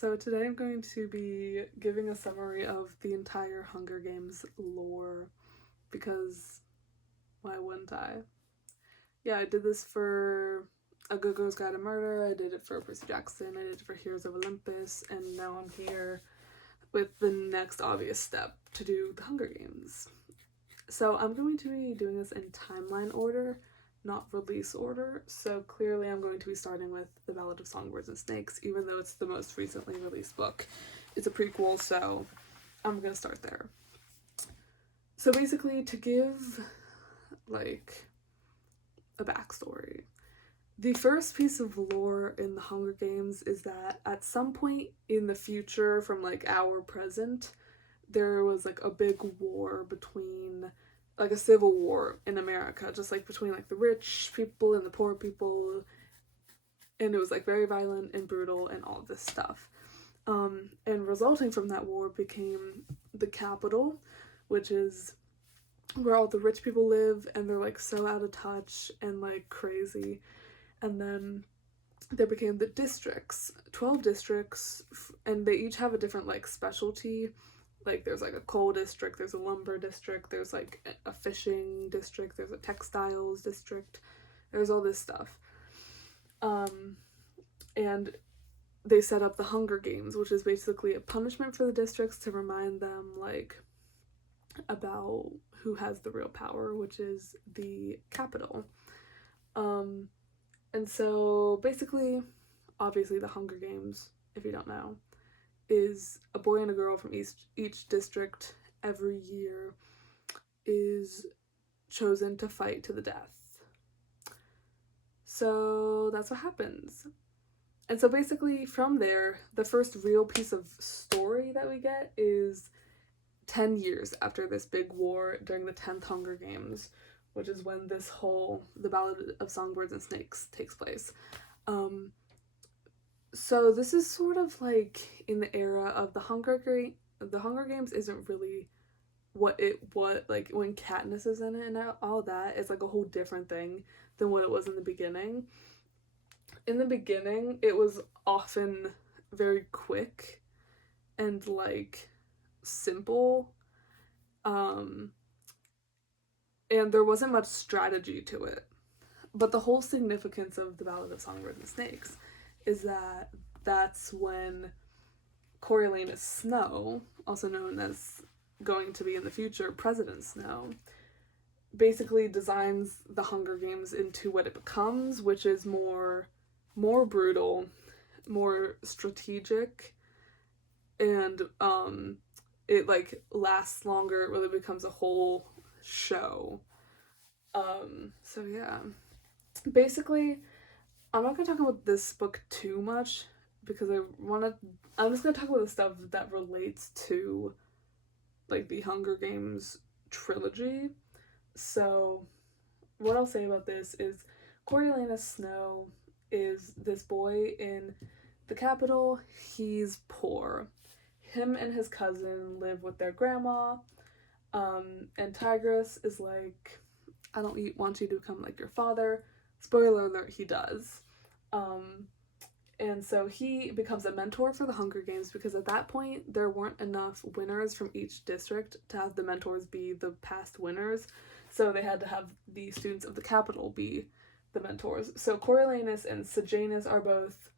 So today I'm going to be giving a summary of the entire Hunger Games lore because why wouldn't I? Yeah, I did this for A Good Girl's Guide to Murder, I did it for Percy Jackson, I did it for Heroes of Olympus, and now I'm here with the next obvious step to do the Hunger Games. So I'm going to be doing this in timeline order, not release order, so clearly I'm going to be starting with The Ballad of Songbirds and Snakes, even though it's the most recently released book. It's a prequel, so I'm going to start there. So basically, to give, like, a backstory, the first piece of lore in the Hunger Games is that at some point in the future, from, like, our present, there was, like, a big war between, like, a civil war in America, just, like, between, like, the rich people and the poor people, and it was, like, very violent and brutal and all this stuff. And resulting from that war became the Capitol, which is where all the rich people live, and they're, like, so out of touch and, like, crazy. And then there became the districts, 12 districts, and they each have a different, like, specialty. Like, there's, like, a coal district, there's a lumber district, there's, like, a fishing district, there's a textiles district, there's all this stuff. And they set up the Hunger Games, which is basically a punishment for the districts to remind them, like, about who has the real power, which is the Capitol. And so basically, obviously, the Hunger Games, if you don't know, is a boy and a girl from each district every year is chosen to fight to the death. So that's what happens. And so basically, from there, the first real piece of story that we get is 10 years after this big war during the 10th Hunger Games, which is when this whole The Ballad of Songbirds and Snakes takes place. So this is sort of like in the era of the Hunger Games isn't really what like when Katniss is in it and all that. It's like a whole different thing than what it was in the beginning. In the beginning, it was often very quick and, like, simple. And there wasn't much strategy to it. But the whole significance of The Ballad of Songbirds and Snakes is that that's when Coriolanus Snow, also known as going to be in the future President Snow, basically designs the Hunger Games into what it becomes, which is more brutal, more strategic, and it, like, lasts longer. It really becomes a whole show. So yeah, basically, I'm not gonna talk about this book too much because I'm just gonna talk about the stuff that relates to, like, the Hunger Games trilogy. So what I'll say about this is Coriolanus Snow is this boy in the Capitol. He's poor. Him and his cousin live with their grandma. And Tigris is like, I don't want you to become like your father. Spoiler alert, he does. And so he becomes a mentor for the Hunger Games because at that point there weren't enough winners from each district to have the mentors be the past winners. So they had to have the students of the Capitol be the mentors. So Coriolanus and Sejanus are both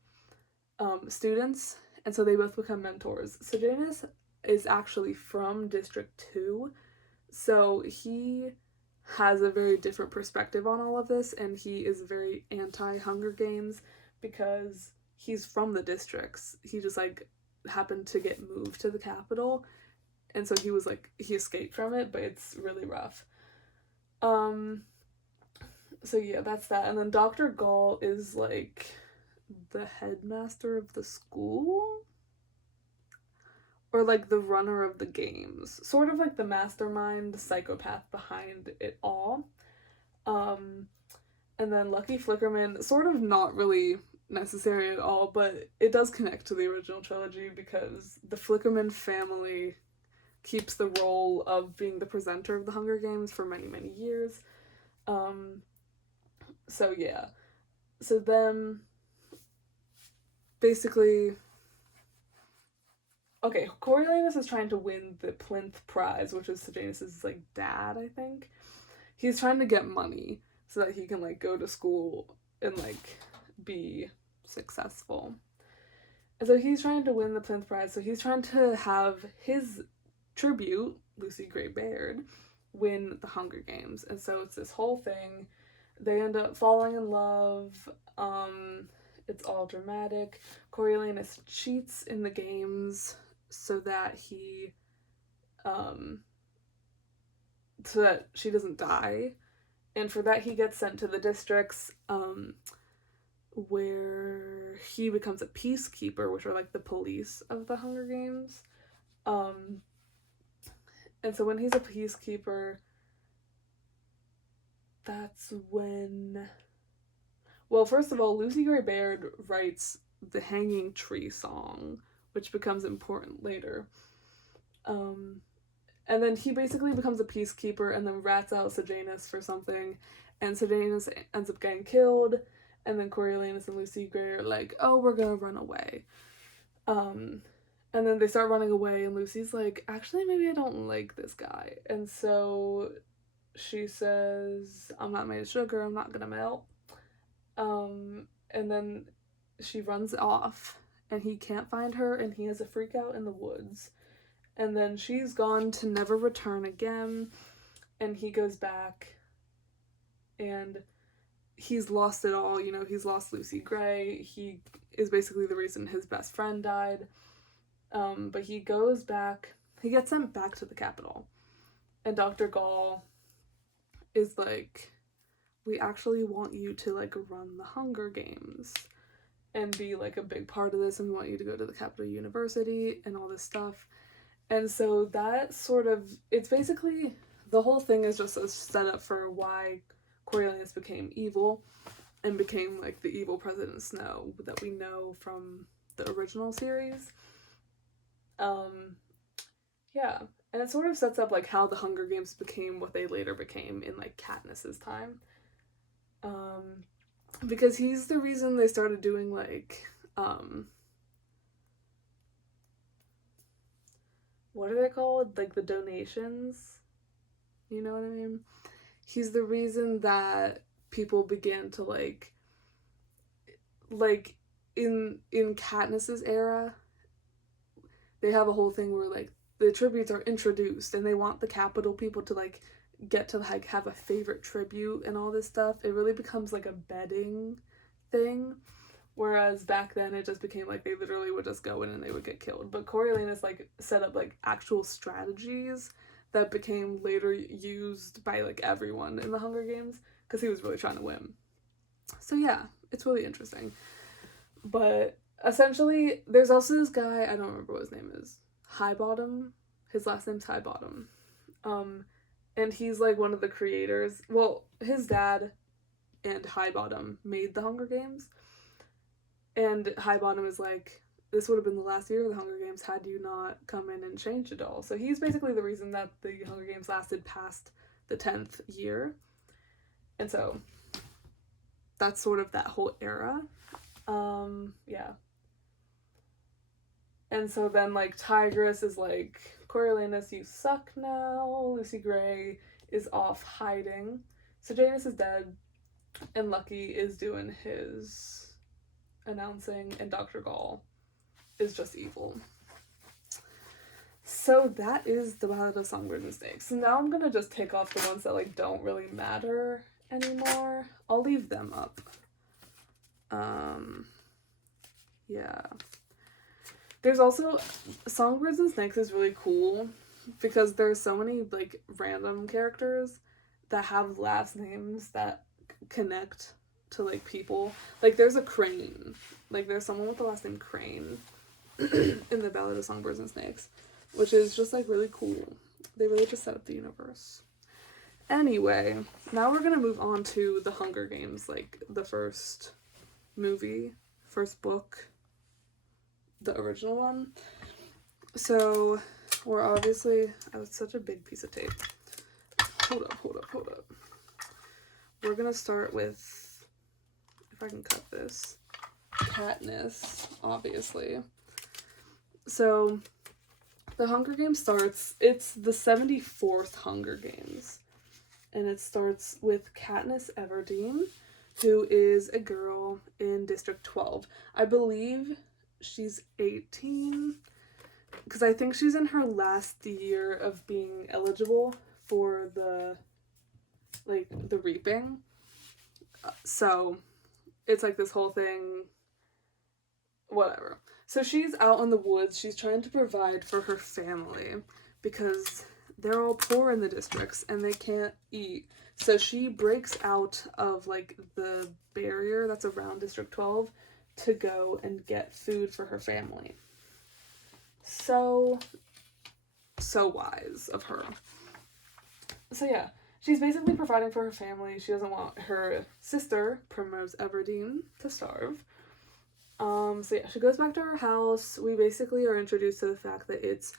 students, and so they both become mentors. Sejanus is actually from District 2, so he has a very different perspective on all of this, and he is very anti-Hunger Games because he's from the districts. He just, like, happened to get moved to the Capitol, and so he escaped from it, but it's really rough. So yeah, that's that. And then Dr. Gall is, like, the headmaster of the school? Or, like, the runner of the games. Sort of like the mastermind, the psychopath behind it all. And then Lucky Flickerman, sort of not really necessary at all, but it does connect to the original trilogy because the Flickerman family keeps the role of being the presenter of the Hunger Games for many, many years. So yeah. So then, basically, okay, Coriolanus is trying to win the Plinth Prize, which is Sejanus's like dad, I think. He's trying to get money so that he can like go to school and like be successful. And so he's trying to win the Plinth Prize. So he's trying to have his tribute, Lucy Gray Baird, win the Hunger Games. And so it's this whole thing. They end up falling in love. It's all dramatic. Coriolanus cheats in the games so that so that she doesn't die. And for that he gets sent to the districts, where he becomes a peacekeeper, which are like the police of the Hunger Games. And so when he's a peacekeeper, that's when... Well, first of all, Lucy Gray Baird writes the Hanging Tree song, which becomes important later. And then he basically becomes a peacekeeper and then rats out Sejanus for something, and Sejanus ends up getting killed, and then Coriolanus and Lucy Gray are like, oh, we're gonna run away. And then they start running away, and Lucy's like, actually, maybe I don't like this guy. And so she says, I'm not made of sugar, I'm not gonna melt. And then she runs off, and he can't find her, and he has a freak out in the woods. And then she's gone to never return again, and he goes back, and he's lost it all. You know, he's lost Lucy Gray. He is basically the reason his best friend died. But he goes back, he gets sent back to the capital, and Dr. Gall is like, we actually want you to like run the Hunger Games and be like a big part of this, and we want you to go to the Capital University and all this stuff. And so that sort of, it's basically, the whole thing is just a setup for why Coriolanus became evil and became like the evil President Snow that we know from the original series. Yeah, and it sort of sets up like how the Hunger Games became what they later became in like Katniss's time. Because he's the reason they started doing like, what are they called? Like the donations? You know what I mean? He's the reason that people began to like in Katniss's era, they have a whole thing where like the tributes are introduced, and they want the capital people to like get to like have a favorite tribute and all this stuff. It really becomes like a betting thing, whereas back then it just became like they literally would just go in and they would get killed. But Coriolanus like set up like actual strategies that became later used by like everyone in the Hunger Games because he was really trying to win. So yeah, it's really interesting. But essentially, there's also this guy, I don't remember what his name is, Highbottom. His last name's Highbottom. And he's like one of the creators. Well, his dad and Highbottom made the Hunger Games. And Highbottom is like, this would have been the last year of the Hunger Games had you not come in and changed it all. So he's basically the reason that the Hunger Games lasted past the 10th year. And so that's sort of that whole era. Yeah. And so then like Tigress is like, Coriolanus, you suck now. Lucy Gray is off hiding. Sejanus is dead, and Lucky is doing his announcing, and Dr. Gall is just evil. So that is the Ballad of Songbirds and Snakes. So now I'm gonna just take off the ones that like don't really matter anymore. I'll leave them up. Yeah. There's also Songbirds and Snakes is really cool because there's so many like random characters that have last names that connect to like people. Like there's a Crane. Like there's someone with the last name Crane in the Ballad of Songbirds and Snakes, which is just like really cool. They really just set up the universe. Anyway, now we're gonna move on to the Hunger Games, like the first movie, first book, the original one. So we're obviously, oh, it's such a big piece of tape. Hold up. We're gonna start with, if I can cut this, Katniss, obviously. So The Hunger Games starts, it's the 74th Hunger Games. And it starts with Katniss Everdeen, who is a girl in District 12. I believe she's 18, because I think she's in her last year of being eligible for the reaping. So it's like this whole thing, whatever. So she's out in the woods, she's trying to provide for her family because they're all poor in the districts and they can't eat. So she breaks out of like the barrier that's around District 12 to go and get food for her family. So wise of her. So yeah, she's basically providing for her family. She doesn't want her sister, Primrose Everdeen, to starve. So yeah, she goes back to her house. We basically are introduced to the fact that it's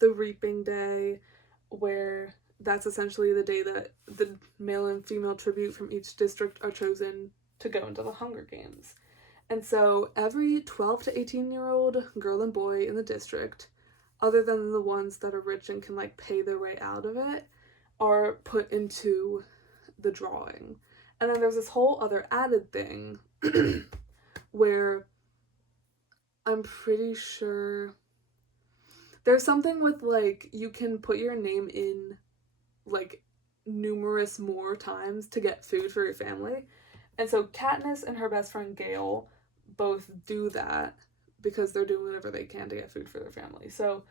the reaping day, where that's essentially the day that the male and female tribute from each district are chosen to go into the Hunger Games. And so every 12 to 18-year-old girl and boy in the district, other than the ones that are rich and can like pay their way out of it, are put into the drawing. And then there's this whole other added thing where I'm pretty sure there's something with like you can put your name in like numerous more times to get food for your family. And so Katniss and her best friend Gale both do that because they're doing whatever they can to get food for their family. So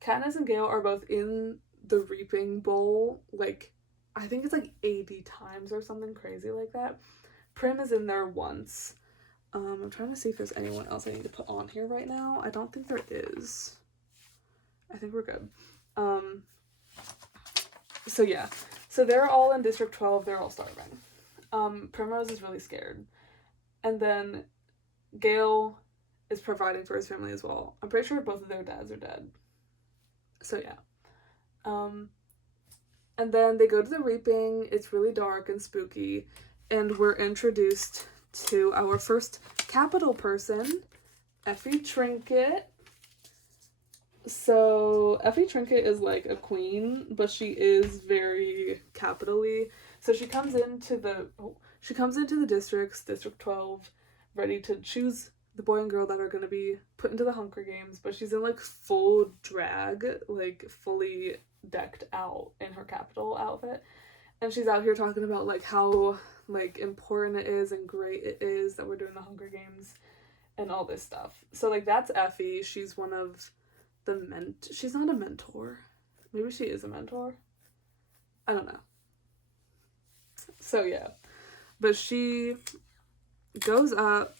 Katniss and Gale are both in the reaping bowl, like I think it's like 80 times or something crazy like that. Prim is in there once. I'm trying to see if there's anyone else I need to put on here right now. I don't think there is. I think we're good. So yeah. So they're all in District 12. They're all starving. Primrose is really scared. And then Gale is providing for his family as well. I'm pretty sure both of their dads are dead. So yeah. And then they go to the reaping. It's really dark and spooky. And we're introduced to our first capital person, Effie Trinket. So Effie Trinket is like a queen, but she is very capital-y. So she comes into the districts, District 12, ready to choose the boy and girl that are going to be put into the Hunger Games, but she's in like full drag, like fully decked out in her capital outfit. And she's out here talking about like how like important it is and great it is that we're doing the Hunger Games and all this stuff. So like that's Effie. She's one of the she's not a mentor. Maybe she is a mentor. I don't know. So yeah. But she goes up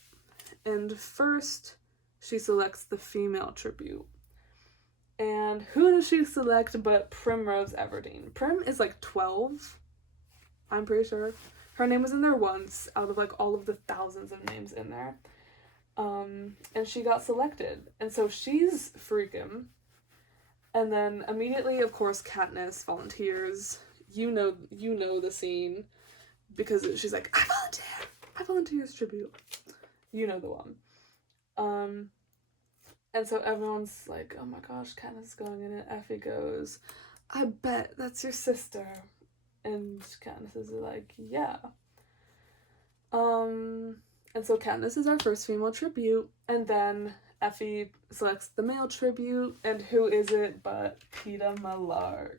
and first she selects the female tribute. And who does she select but Primrose Everdeen? Prim is like 12. I'm pretty sure. Her name was in there once out of like all of the thousands of names in there. And she got selected. And so she's freaking. And then immediately, of course, Katniss volunteers. You know the scene. Because she's like, I volunteer as tribute. You know the one. And so everyone's like, oh my gosh, Katniss is going in it. Effie goes, I bet that's your sister. And Katniss is like, yeah. And so Katniss is our first female tribute, and then Effie selects the male tribute, and who is it but Peeta Mellark,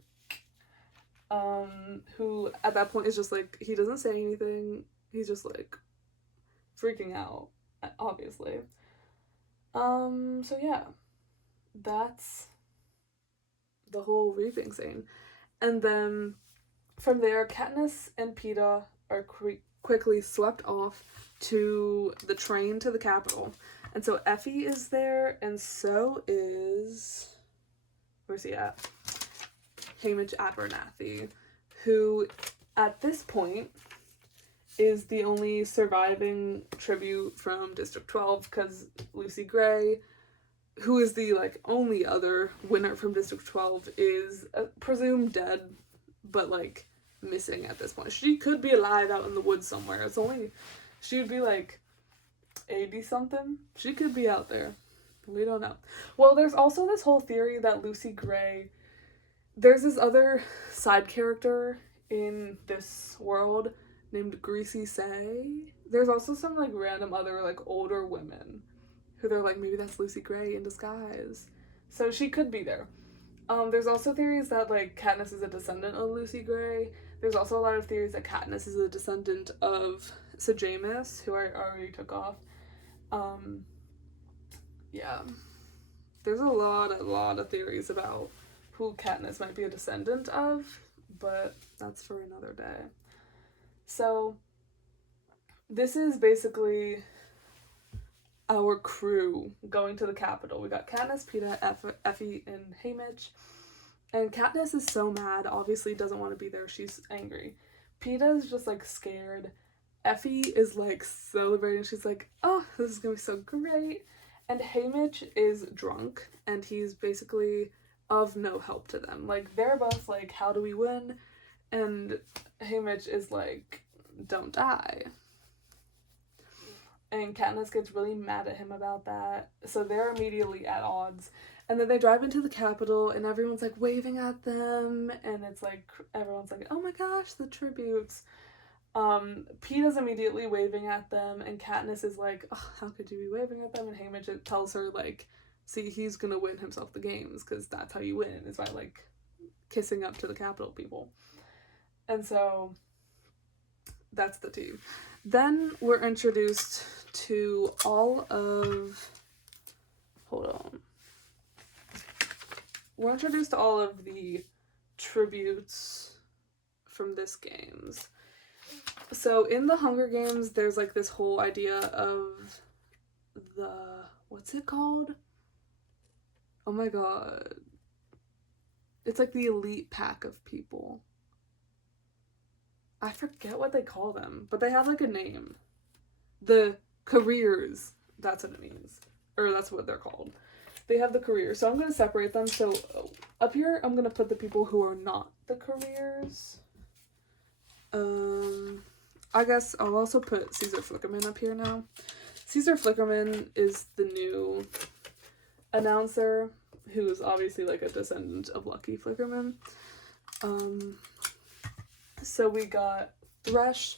who at that point is just like, he doesn't say anything, he's just like freaking out, obviously. So yeah, that's the whole reaping scene. And then from there, Katniss and Peeta are quickly swept off to the train to the capital. And so Effie is there, and so is... where's he at? Haymitch Abernathy, who at this point is the only surviving tribute from District 12, because Lucy Gray, who is the like only other winner from District 12, is presumed dead, but like missing at this point. She could be alive out in the woods somewhere. It's only, she would be like 80 something. She could be out there. We don't know. Well, there's also this whole theory that Lucy Gray, there's this other side character in this world named Greasy Say. There's also some like random other like older women who they're like, maybe that's Lucy Gray in disguise. So she could be there. There's also theories that like Katniss is a descendant of Lucy Gray. There's also a lot of theories that Katniss is a descendant of Sejamus, who I already took off. Yeah. There's a lot of theories about who Katniss might be a descendant of, but that's for another day. So, this is basically our crew going to the Capitol. We got Katniss, Peeta, Effie, and Haymitch. And Katniss is so mad, obviously doesn't want to be there. She's angry. Peeta is just like scared. Effie is like celebrating. She's like, oh, this is gonna be so great. And Haymitch is drunk, and he's basically of no help to them. Like, they're both like, how do we win? And Haymitch is like, don't die. And Katniss gets really mad at him about that. So they're immediately at odds. And then they drive into the Capitol, and everyone's like waving at them, and it's like, everyone's like, oh my gosh, the tributes. Peeta's immediately waving at them, and Katniss is like, oh, how could you be waving at them? And Haymitch tells her, like, see, he's gonna win himself the games, because that's how you win, is by, like, kissing up to the Capitol people. And so, that's the tea. Then we're introduced to all of, hold on. We're introduced to all of the tributes from this games. So in the Hunger Games, there's like this whole idea of the, what's it called? Oh my god. It's like the elite pack of people. I forget what they call them, but they have like a name. The careers, that's what it means. Or that's what they're called. They have the careers. So I'm going to separate them. So up here, I'm going to put the people who are not the careers. I guess I'll also put Caesar Flickerman up here now. Caesar Flickerman is the new announcer, who is obviously like a descendant of Lucky Flickerman. So we got Thresh,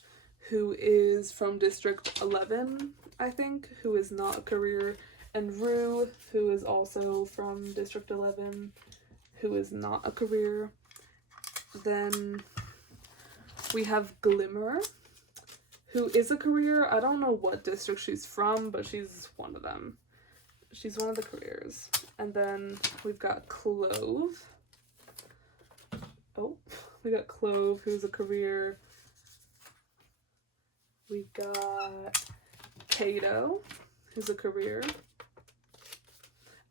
who is from District 11, I think, who is not a career, and Rue, who is also from District 11, who is not a career. Then we have Glimmer, who is a career. I don't know what district she's from, but she's one of them. She's one of the careers. And then we've got Clove. Oh, we got Clove, who's a career. We got Cato, who's a career.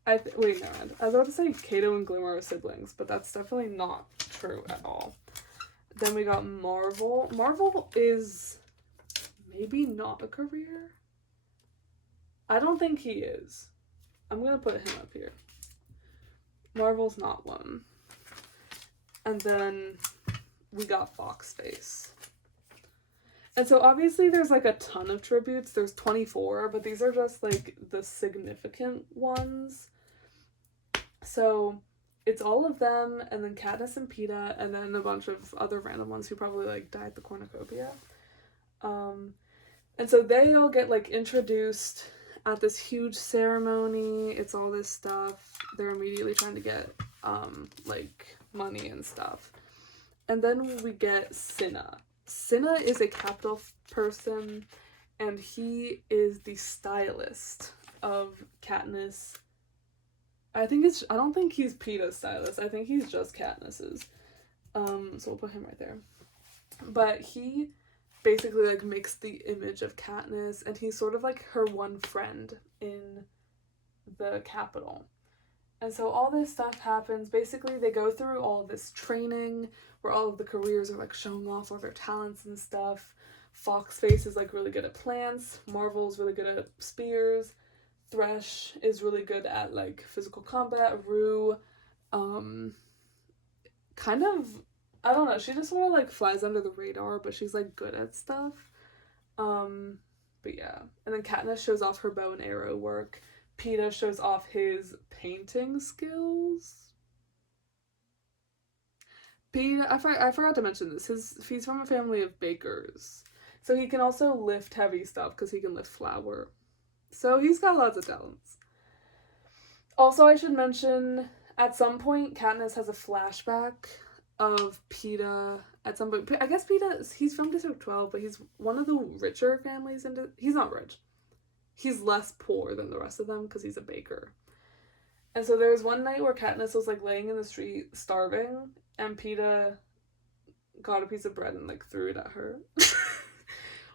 Wait, no, I was about to say Cato and Glimmer are siblings, but that's definitely not true at all. Then we got Marvel. Marvel is maybe not a career. I don't think he is. I'm gonna put him up here. Marvel's not one. And then we got Foxface. And so obviously there's like a ton of tributes. There's 24, but these are just like the significant ones. So it's all of them, and then Katniss and Peeta, and then a bunch of other random ones who probably like died at the cornucopia. And so they all get like introduced at this huge ceremony. It's all this stuff. They're immediately trying to get like money and stuff. And then we get Cinna. Cinna is a Capitol person, and he is the stylist of Katniss. I don't think he's Peeta's stylist. I think he's just Katniss's. So we'll put him right there. But he basically like makes the image of Katniss, and he's sort of like her one friend in the Capitol. And so all this stuff happens. Basically, they go through all this training where all of the careers are like showing off all their talents and stuff. Foxface is like really good at plants. Marvel's really good at spears. Thresh is really good at like physical combat. Rue, kind of, I don't know, she just sort of like flies under the radar, but she's like good at stuff. But yeah. And then Katniss shows off her bow and arrow work. Peeta shows off his painting skills. Peeta, I forgot to mention this. He's from a family of bakers, so he can also lift heavy stuff because he can lift flour. So he's got lots of talents. Also, I should mention at some point Katniss has a flashback of Peeta. At some point, I guess Peeta, he's from District 12, but he's one of the richer families. He's not rich. He's less poor than the rest of them because he's a baker. And so there was one night where Katniss was like laying in the street starving, and Peeta got a piece of bread and like threw it at her.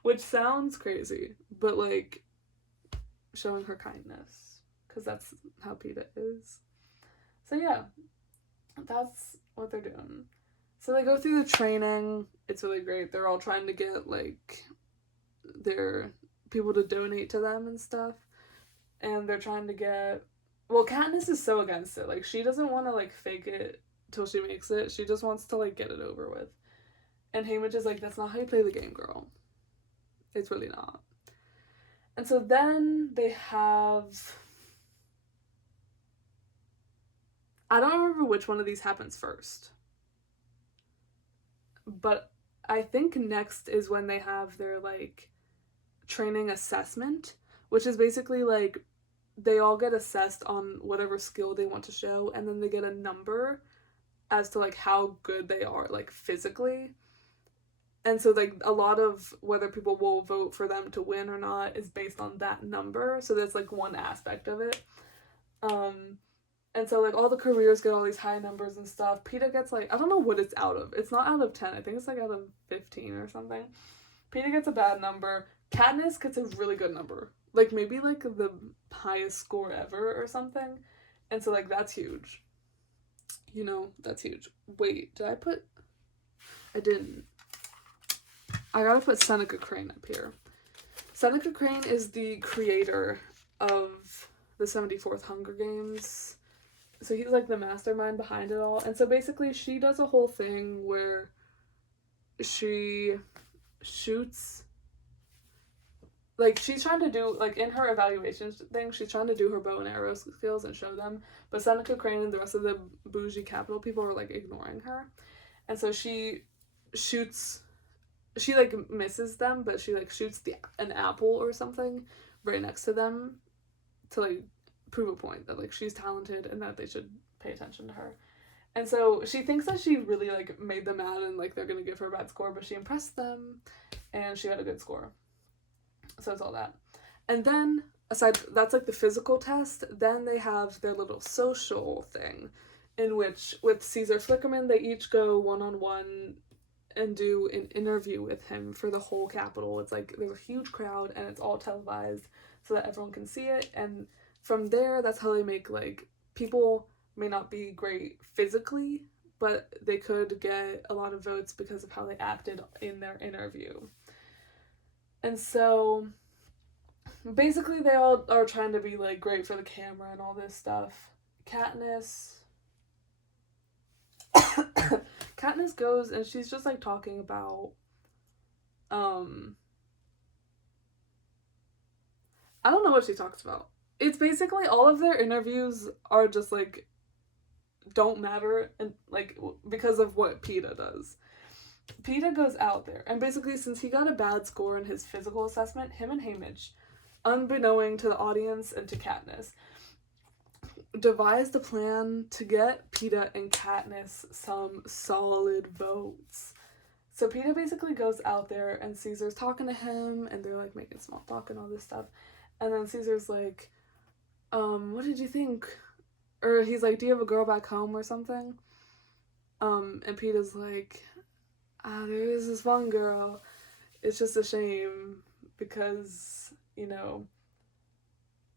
Which sounds crazy, but like showing her kindness, because that's how Peeta is. So yeah, that's what they're doing. So they go through the training. It's really great. They're all trying to get like their people to donate to them and stuff. And they're trying to get, well, Katniss is so against it. Like, she doesn't want to like fake it till she makes it. She just wants to like get it over with. And Haymitch is like, that's not how you play the game, girl. It's really not. And so then they have, I don't remember which one of these happens first, but I think next is when they have their like training assessment, which is basically like they all get assessed on whatever skill they want to show, and then they get a number as to like how good they are like physically. And so like a lot of whether people will vote for them to win or not is based on that number. So that's like one aspect of it. And so like all the careers get all these high numbers and stuff. Peeta gets like, I don't know what it's out of. It's not out of 10. I think it's like out of 15 or something. Peeta gets a bad number. Katniss gets a really good number. Like maybe like the highest score ever or something. And so like that's huge. You know, that's huge. Wait, did I put, I didn't. I gotta put Seneca Crane up here. Seneca Crane is the creator of the 74th Hunger Games. So he's like the mastermind behind it all. And so basically she does a whole thing where she shoots, like she's trying to do, like in her evaluation thing, she's trying to do her bow and arrow skills and show them. But Seneca Crane and the rest of the bougie capital people are like ignoring her. And so she shoots, she like misses them, but she like shoots an apple or something right next to them to like prove a point that like she's talented and that they should pay attention to her. And so she thinks that she really like made them mad and like they're gonna give her a bad score, but she impressed them and she got a good score. So it's all that. And then aside, that's like the physical test. Then they have their little social thing, in which with Caesar Flickerman they each go one-on-one and do an interview with him for the whole Capitol. It's like there's a huge crowd and it's all televised so that everyone can see it. And from there, that's how they make like, people may not be great physically, but they could get a lot of votes because of how they acted in their interview. And so basically they all are trying to be like great for the camera and all this stuff. Katniss goes and she's just like talking about I don't know what she talks about. It's basically all of their interviews are just like don't matter, and like because of what Peeta does. Peeta goes out there and basically, since he got a bad score in his physical assessment, him and Haymitch, unbeknown to the audience and to Katniss, devised a plan to get Peeta and Katniss some solid votes. So Peeta basically goes out there and Caesar's talking to him and they're like making small talk and all this stuff. And then Caesar's like, what did you think? Or he's like, do you have a girl back home or something? And Peeta's like, there is this one girl. It's just a shame because, you know,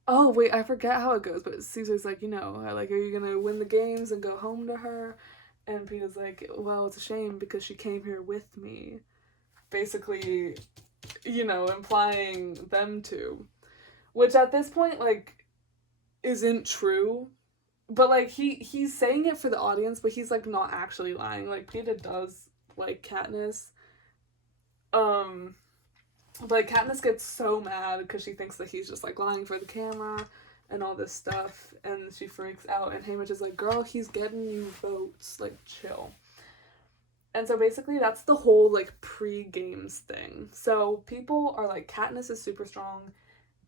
oh wait, I forget how it goes, but Caesar's like, you know, like, are you gonna win the games and go home to her? And Peeta's like, well, it's a shame because she came here with me. Basically, you know, implying them two. Which at this point, like, isn't true. But, like, he's saying it for the audience, but he's, like, not actually lying. Like, Peeta does like Katniss. But Katniss gets so mad because she thinks that he's just, like, lying for the camera. and all this stuff, and she freaks out, and Haymitch is like, girl, he's getting you votes, like, chill. And so basically that's the whole, like, pre-games thing. So people are like, Katniss is super strong,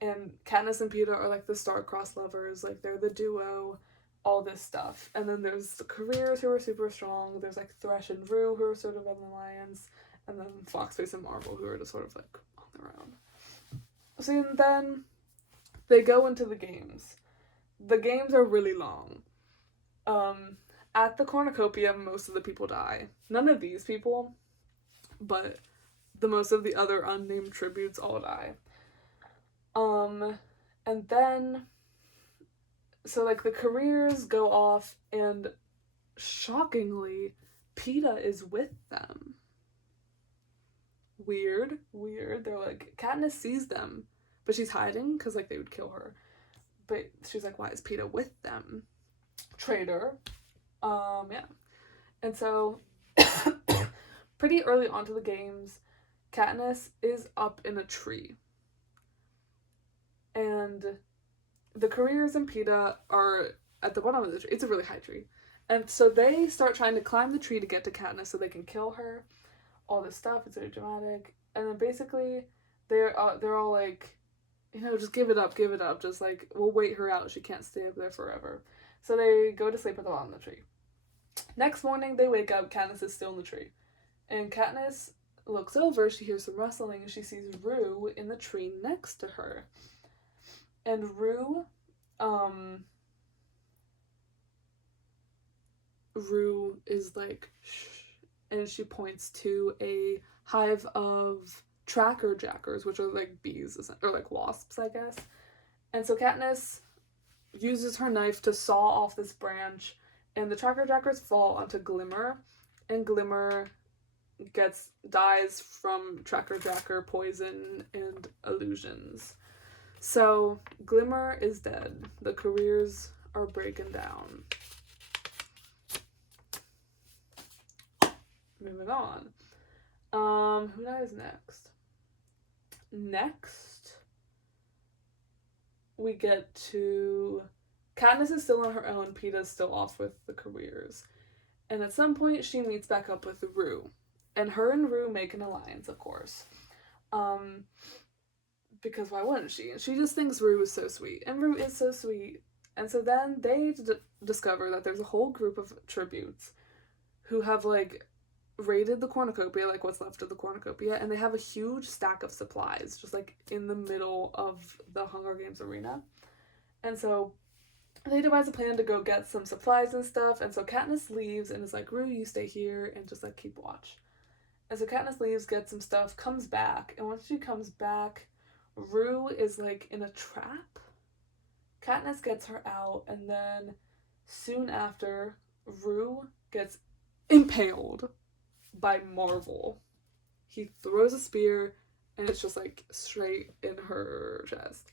and Katniss and Peeta are like the star-crossed lovers, like they're the duo, all this stuff. And then there's the careers who are super strong, there's like Thresh and Rue who are sort of an alliance, and then Foxface and Marvel who are just sort of like on their own. So then they go into the games. The games are really long. At the cornucopia, most of the people die. None of these people, but the most of the other unnamed tributes all die. And then, so like the careers go off, and shockingly, Peeta is with them. Weird. They're like, Katniss sees them, but she's hiding because like they would kill her. But she's like, why is Peeta with them? Traitor. Yeah. And so, pretty early onto the games, Katniss is up in a tree. And the careers and Peeta are at the bottom of the tree. It's a really high tree. And so they start trying to climb the tree to get to Katniss so they can kill her. All this stuff. It's very dramatic. And then basically, they're all like, you know, just give it up. Just like, we'll wait her out. She can't stay up there forever. So they go to sleep at the bottom of the tree. Next morning, they wake up. Katniss is still in the tree. And Katniss looks over. She hears some rustling, and she sees Rue in the tree next to her. And Rue is like, shh, and she points to a hive of tracker jackers, which are like bees, or like wasps, I guess. And so Katniss uses her knife to saw off this branch, and the tracker jackers fall onto Glimmer, and Glimmer dies from tracker jacker poison and illusions. So, Glimmer is dead. The careers are breaking down. Moving on. Who dies next? Next, we get to... Katniss is still on her own. Peeta's still off with the careers. And at some point, she meets back up with Rue. And her and Rue make an alliance, of course. Because why wouldn't she? And she just thinks Rue is so sweet. And Rue is so sweet. And so then they discover that there's a whole group of tributes who have, like, raided the cornucopia, like what's left of the cornucopia, and they have a huge stack of supplies just, like, in the middle of the Hunger Games arena. And so they devise a plan to go get some supplies and stuff, and so Katniss leaves and is like, Rue, you stay here and just, like, keep watch. And so Katniss leaves, gets some stuff, comes back, and once she comes back, Rue is, like, in a trap. Katniss gets her out, and then soon after, Rue gets impaled by Marvel. He throws a spear, and it's just, like, straight in her chest.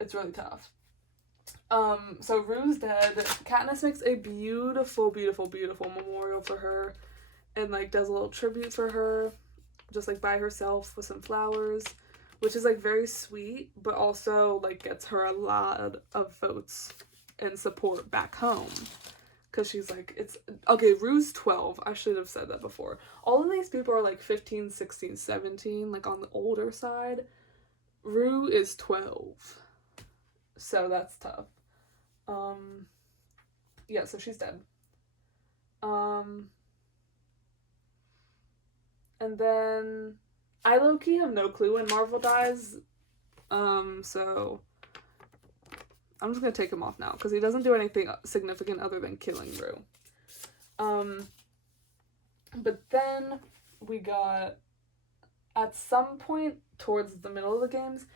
It's really tough. So Rue's dead. Katniss makes a beautiful, beautiful, beautiful memorial for her, and, like, does a little tribute for her, just, like, by herself with some flowers, which is, like, very sweet, but also, like, gets her a lot of votes and support back home. Because she's, like, okay, Rue's 12. I should have said that before. All of these people are, like, 15, 16, 17, like, on the older side. Rue is 12. So that's tough. Yeah, so she's dead. And then I low-key have no clue when Marvel dies. So I'm just gonna take him off now because he doesn't do anything significant other than killing Rue. But then we got, at some point towards the middle of the games,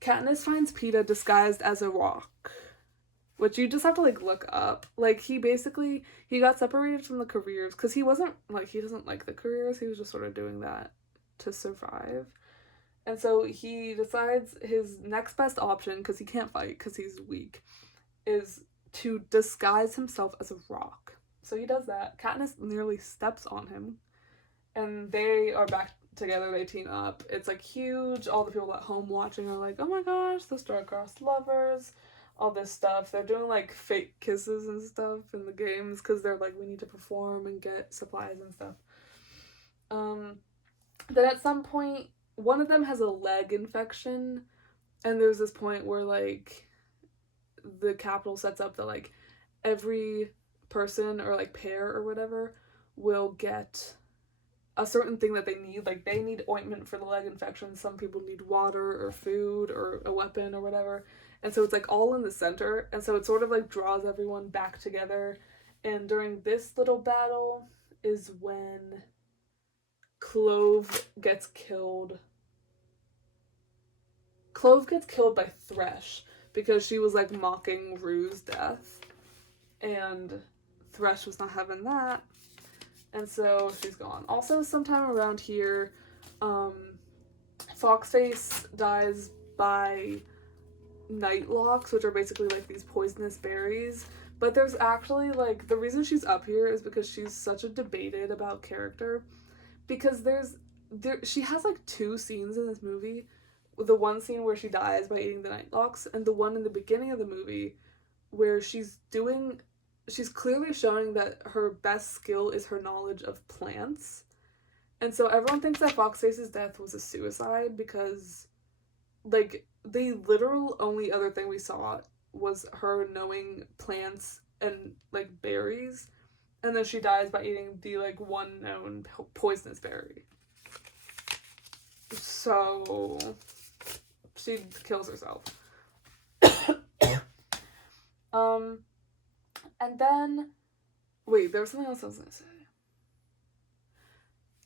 Katniss finds Peeta disguised as a rock, which you just have to, like, look up. Like, he got separated from the careers because he doesn't like the careers. He was just sort of doing that to survive. And so he decides his next best option, because he can't fight because he's weak, is to disguise himself as a rock. So he does that. Katniss nearly steps on him, and they are back together. They team up. It's, like, huge. All the people at home watching are like, oh my gosh, the star-crossed lovers, all this stuff. They're doing like fake kisses and stuff in the games because they're like, we need to perform and get supplies and stuff. Then at some point, one of them has a leg infection, and there's this point where like the capital sets up that like every person or like pair or whatever will get a certain thing that they need. Like they need ointment for the leg infection, some people need water or food or a weapon or whatever. And so it's like all in the center, and so it sort of like draws everyone back together. And during this little battle is when Clove gets killed. Clove gets killed by Thresh because she was like mocking Rue's death, and Thresh was not having that, and so she's gone. Also, sometime around here, Foxface dies by Nightlocks, which are basically like these poisonous berries. But there's actually like the reason she's up here is because she's such a debated about character, because she has like two scenes in this movie. The one scene where she dies by eating the Nightlocks, and the one in the beginning of the movie where she's clearly showing that her best skill is her knowledge of plants. And so everyone thinks that Foxface's death was a suicide because like the literal only other thing we saw was her knowing plants and like berries, and then she dies by eating the like one known poisonous berry. So she kills herself. And then wait, there was something else I was gonna say.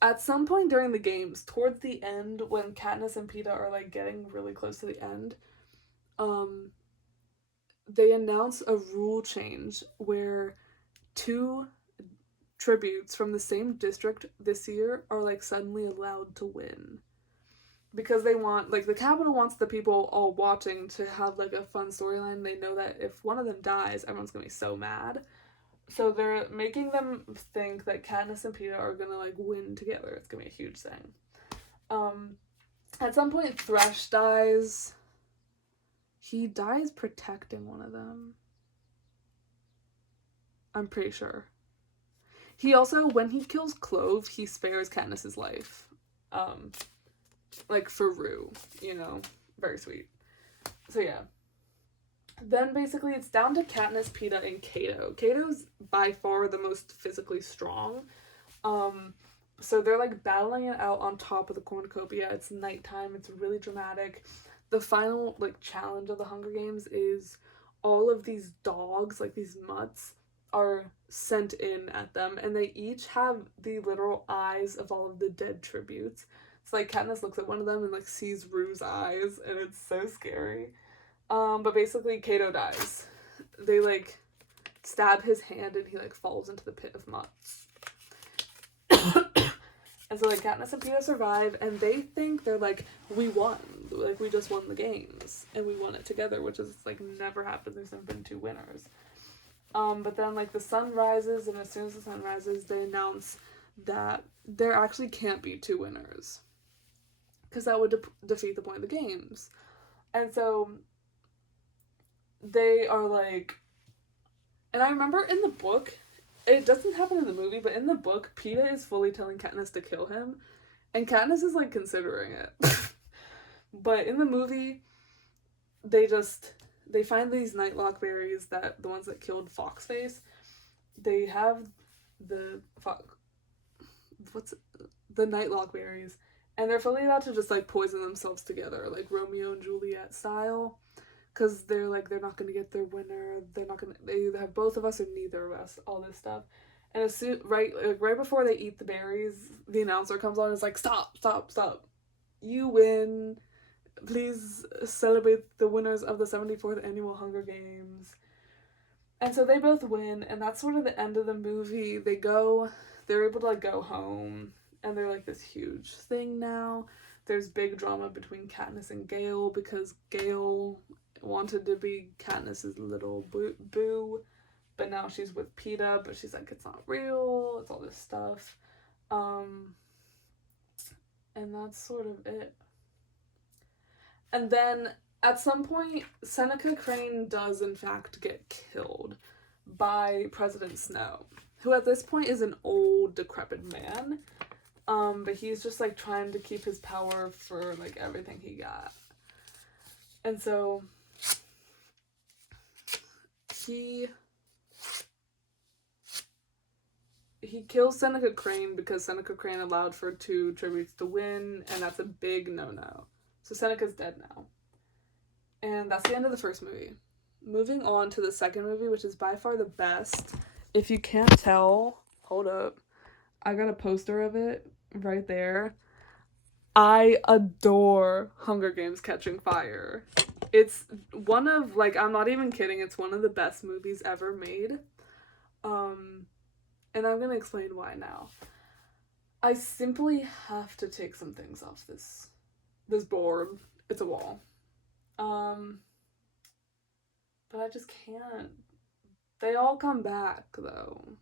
At some point during the games, towards the end, when Katniss and Peeta are like getting really close to the end, they announce a rule change where 2 tributes from the same district this year are like suddenly allowed to win. Because they want, like, the Capitol wants the people all watching to have like a fun storyline. They know that if one of them dies, everyone's gonna be so mad. So they're making them think that Katniss and Peeta are gonna like win together. It's gonna be a huge thing. At some point, Thresh dies. He dies protecting one of them. I'm pretty sure. He also, when he kills Clove, he spares Katniss's life. Like for Rue, you know, very sweet. So yeah. Then basically it's down to Katniss, Peeta, and Cato. Cato's by far the most physically strong. So they're like battling it out on top of the cornucopia. It's nighttime. It's really dramatic. The final like challenge of the Hunger Games is all of these dogs, like these mutts, are sent in at them, and they each have the literal eyes of all of the dead tributes. So like Katniss looks at one of them and like sees Rue's eyes, and it's so scary. But basically Cato dies. They like stab his hand and he like falls into the pit of mutts. And so like Katniss and Peeta survive, and they think they're like, we won. Like we just won the games and we won it together, which is like never happened. There's never been 2 winners. But then like the sun rises, and as soon as the sun rises, they announce that there actually can't be 2 winners, because that would defeat the point of the games. And so they are like, and I remember in the book, it doesn't happen in the movie, but in the book, Peeta is fully telling Katniss to kill him, and Katniss is like considering it. But in the movie, they find these Nightlock berries, that the ones that killed Foxface. They have the Nightlock berries, and they're fully about to just like poison themselves together, like Romeo and Juliet style, because they're not gonna get their winner. They either have both of us or neither of us. All this stuff, and as soon right before they eat the berries, the announcer comes on and is like, stop, you win. Please celebrate the winners of the 74th annual Hunger Games. And so they both win, and that's sort of the end of the movie. They're able to like go home, and they're like this huge thing now. There's big drama between Katniss and Gale, because Gale wanted to be Katniss's little boo, but now she's with Peeta, but she's like, it's not real, it's all this stuff. And that's sort of it. And then at some point, Seneca Crane does in fact get killed by President Snow, who at this point is an old, decrepit man. But he's just like trying to keep his power for like everything he got. And so he kills Seneca Crane because Seneca Crane allowed for 2 tributes to win, and that's a big no-no. So Seneca's dead now. And that's the end of the first movie. Moving on to the second movie, which is by far the best. If you can't tell, hold up. I got a poster of it right there. I adore Hunger Games Catching Fire. It's one of, like, I'm not even kidding, it's one of the best movies ever made. And I'm gonna explain why now. I simply have to take some things off this board. It's a wall. But I just can't. They all come back, though.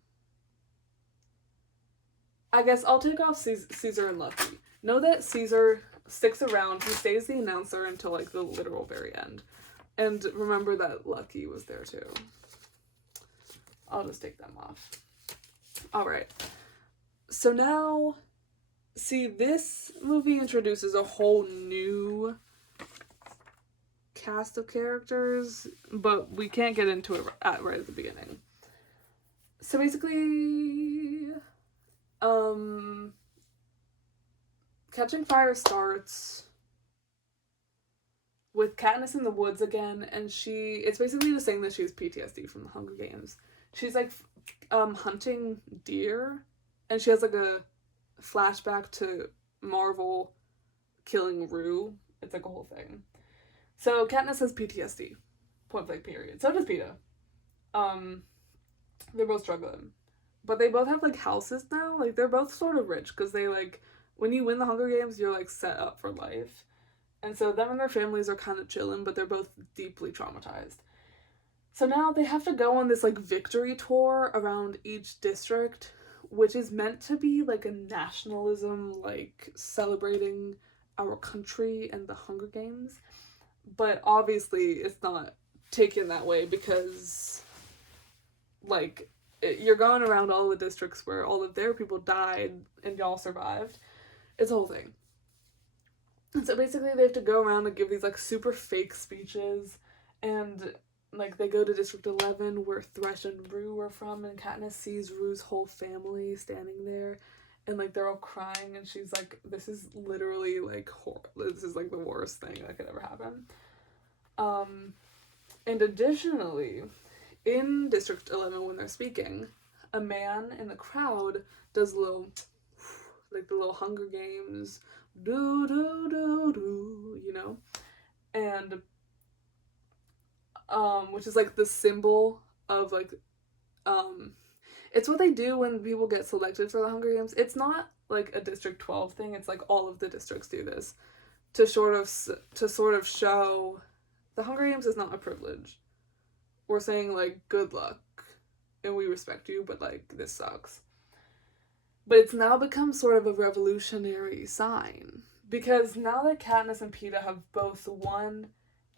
I guess I'll take off Caesar and Lucky. Know that Caesar sticks around. He stays the announcer until, like, the literal very end. And remember that Lucky was there, too. I'll just take them off. Alright. So now, see, this movie introduces a whole new cast of characters, but we can't get into it right at the beginning. So basically, Catching Fire starts with Katniss in the woods again, and it's basically just saying that she has PTSD from the Hunger Games. She's like hunting deer, and she has like a flashback to Marvel killing Rue. It's like a whole thing. So Katniss has PTSD, point blank period. So does Peeta. They're both struggling, but they both have like houses now. Like they're both sort of rich because they like when you win the Hunger Games, you're like set up for life, and so them and their families are kind of chilling, but they're both deeply traumatized. So now they have to go on this like victory tour around each district, which is meant to be like a nationalism, like celebrating our country and the Hunger Games. But obviously it's not taken that way because, like, you're going around all the districts where all of their people died and y'all survived. It's a whole thing. And so basically they have to go around and give these, like, super fake speeches. And, like, they go to District 11 where Thresh and Rue are from, and Katniss sees Rue's whole family standing there. And, like, they're all crying, and she's like, this is literally, like, horrible. This is, like, the worst thing that could ever happen. And additionally, in District 11, when they're speaking, a man in the crowd does the little Hunger Games, do, do, do, do, you know? And, which is, like, the symbol of, like, it's what they do when people get selected for the Hunger Games. It's not like a District 12 thing. It's like all of the districts do this to sort of show the Hunger Games is not a privilege. We're saying like good luck and we respect you, but like this sucks. But it's now become sort of a revolutionary sign because now that Katniss and Peeta have both won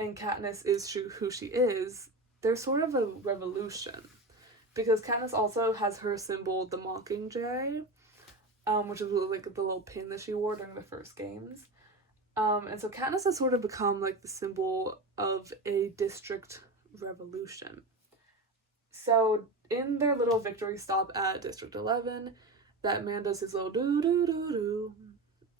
and Katniss is who she is, there's sort of a revolution. Because Katniss also has her symbol, the Mockingjay, which is like the little pin that she wore during the first games. And so Katniss has sort of become like the symbol of a district revolution. So in their little victory stop at District 11, that man does his little do-do-do-do.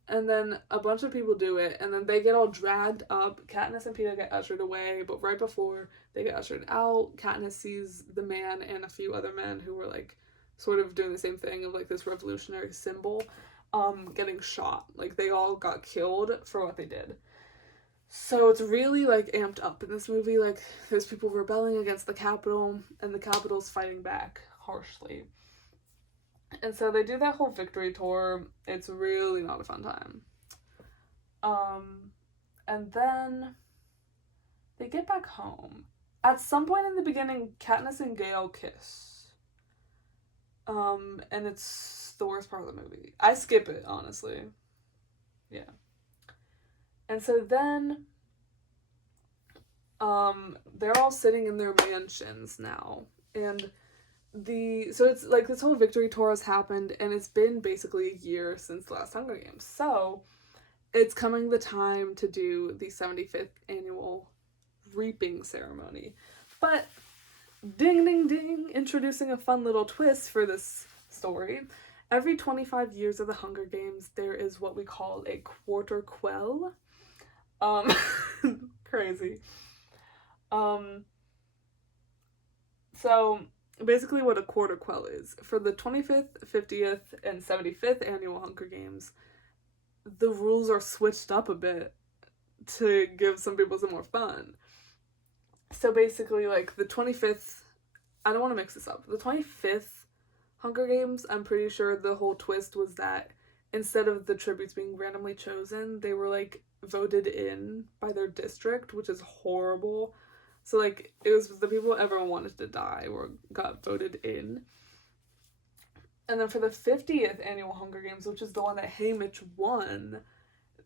And then a bunch of people do it, and then they get all dragged up. Katniss and Peeta get ushered away, but right before they get ushered out, Katniss sees the man and a few other men who were, like, sort of doing the same thing of, like, this revolutionary symbol, getting shot. Like, they all got killed for what they did. So it's really, like, amped up in this movie. Like, there's people rebelling against the Capitol, and the Capitol's fighting back harshly. And so they do that whole victory tour. It's really not a fun time. And then they get back home. At some point in the beginning, Katniss and Gale kiss. And it's the worst part of the movie. I skip it, honestly. Yeah. And so then They're all sitting in their mansions now. And so it's like this whole victory tour has happened, and it's been basically a year since the last Hunger Games. So it's coming the time to do the 75th annual reaping ceremony. But ding ding ding, introducing a fun little twist for this story. Every 25 years of the Hunger Games, there is what we call a quarter quell. Crazy. So basically what a quarter quell is, for the 25th, 50th, and 75th annual Hunger Games, the rules are switched up a bit to give some people some more fun. So basically, like, the 25th, I don't want to mix this up. The 25th Hunger Games, I'm pretty sure the whole twist was that instead of the tributes being randomly chosen, they were, like, voted in by their district, which is horrible. So, like, it was the people everyone wanted to die got voted in. And then for the 50th annual Hunger Games, which is the one that Haymitch won,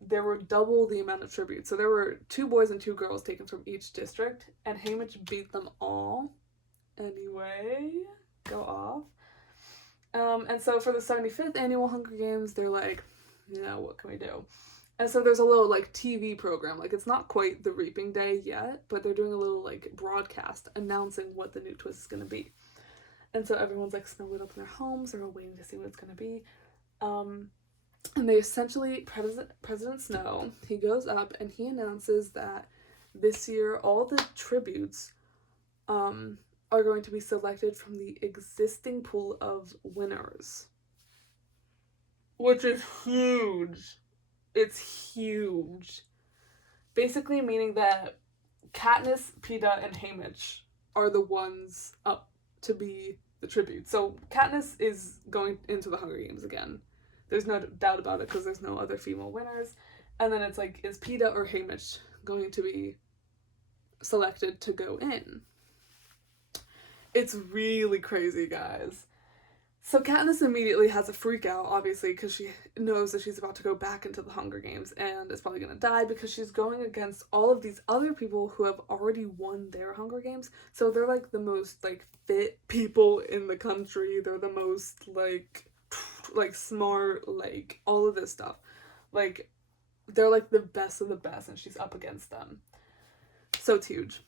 there were double the amount of tributes. So there were 2 boys and 2 girls taken from each district, and Haymitch beat them all. Anyway, go off. And so for the 75th annual Hunger Games, they're like, what can we do? And so there's a little, like, TV program. Like, it's not quite the Reaping Day yet, but they're doing a little, like, broadcast announcing what the new twist is going to be. And so everyone's, like, snuggled up in their homes. They're all waiting to see what it's going to be. And they essentially, President Snow, he goes up and he announces that this year all the tributes are going to be selected from the existing pool of winners. Which is huge. It's huge. Basically meaning that Katniss, Peeta, and Haymitch are the ones up to be the tribute. So Katniss is going into the Hunger Games again. There's no doubt about it because there's no other female winners. And then it's like, is Peeta or Haymitch going to be selected to go in? It's really crazy, guys. So Katniss immediately has a freak out, obviously, because she knows that she's about to go back into the Hunger Games and is probably going to die because she's going against all of these other people who have already won their Hunger Games. So they're, like, the most, like, fit people in the country. They're the most, like, smart, like, all of this stuff. Like, they're, like, the best of the best, and she's up against them. So it's huge.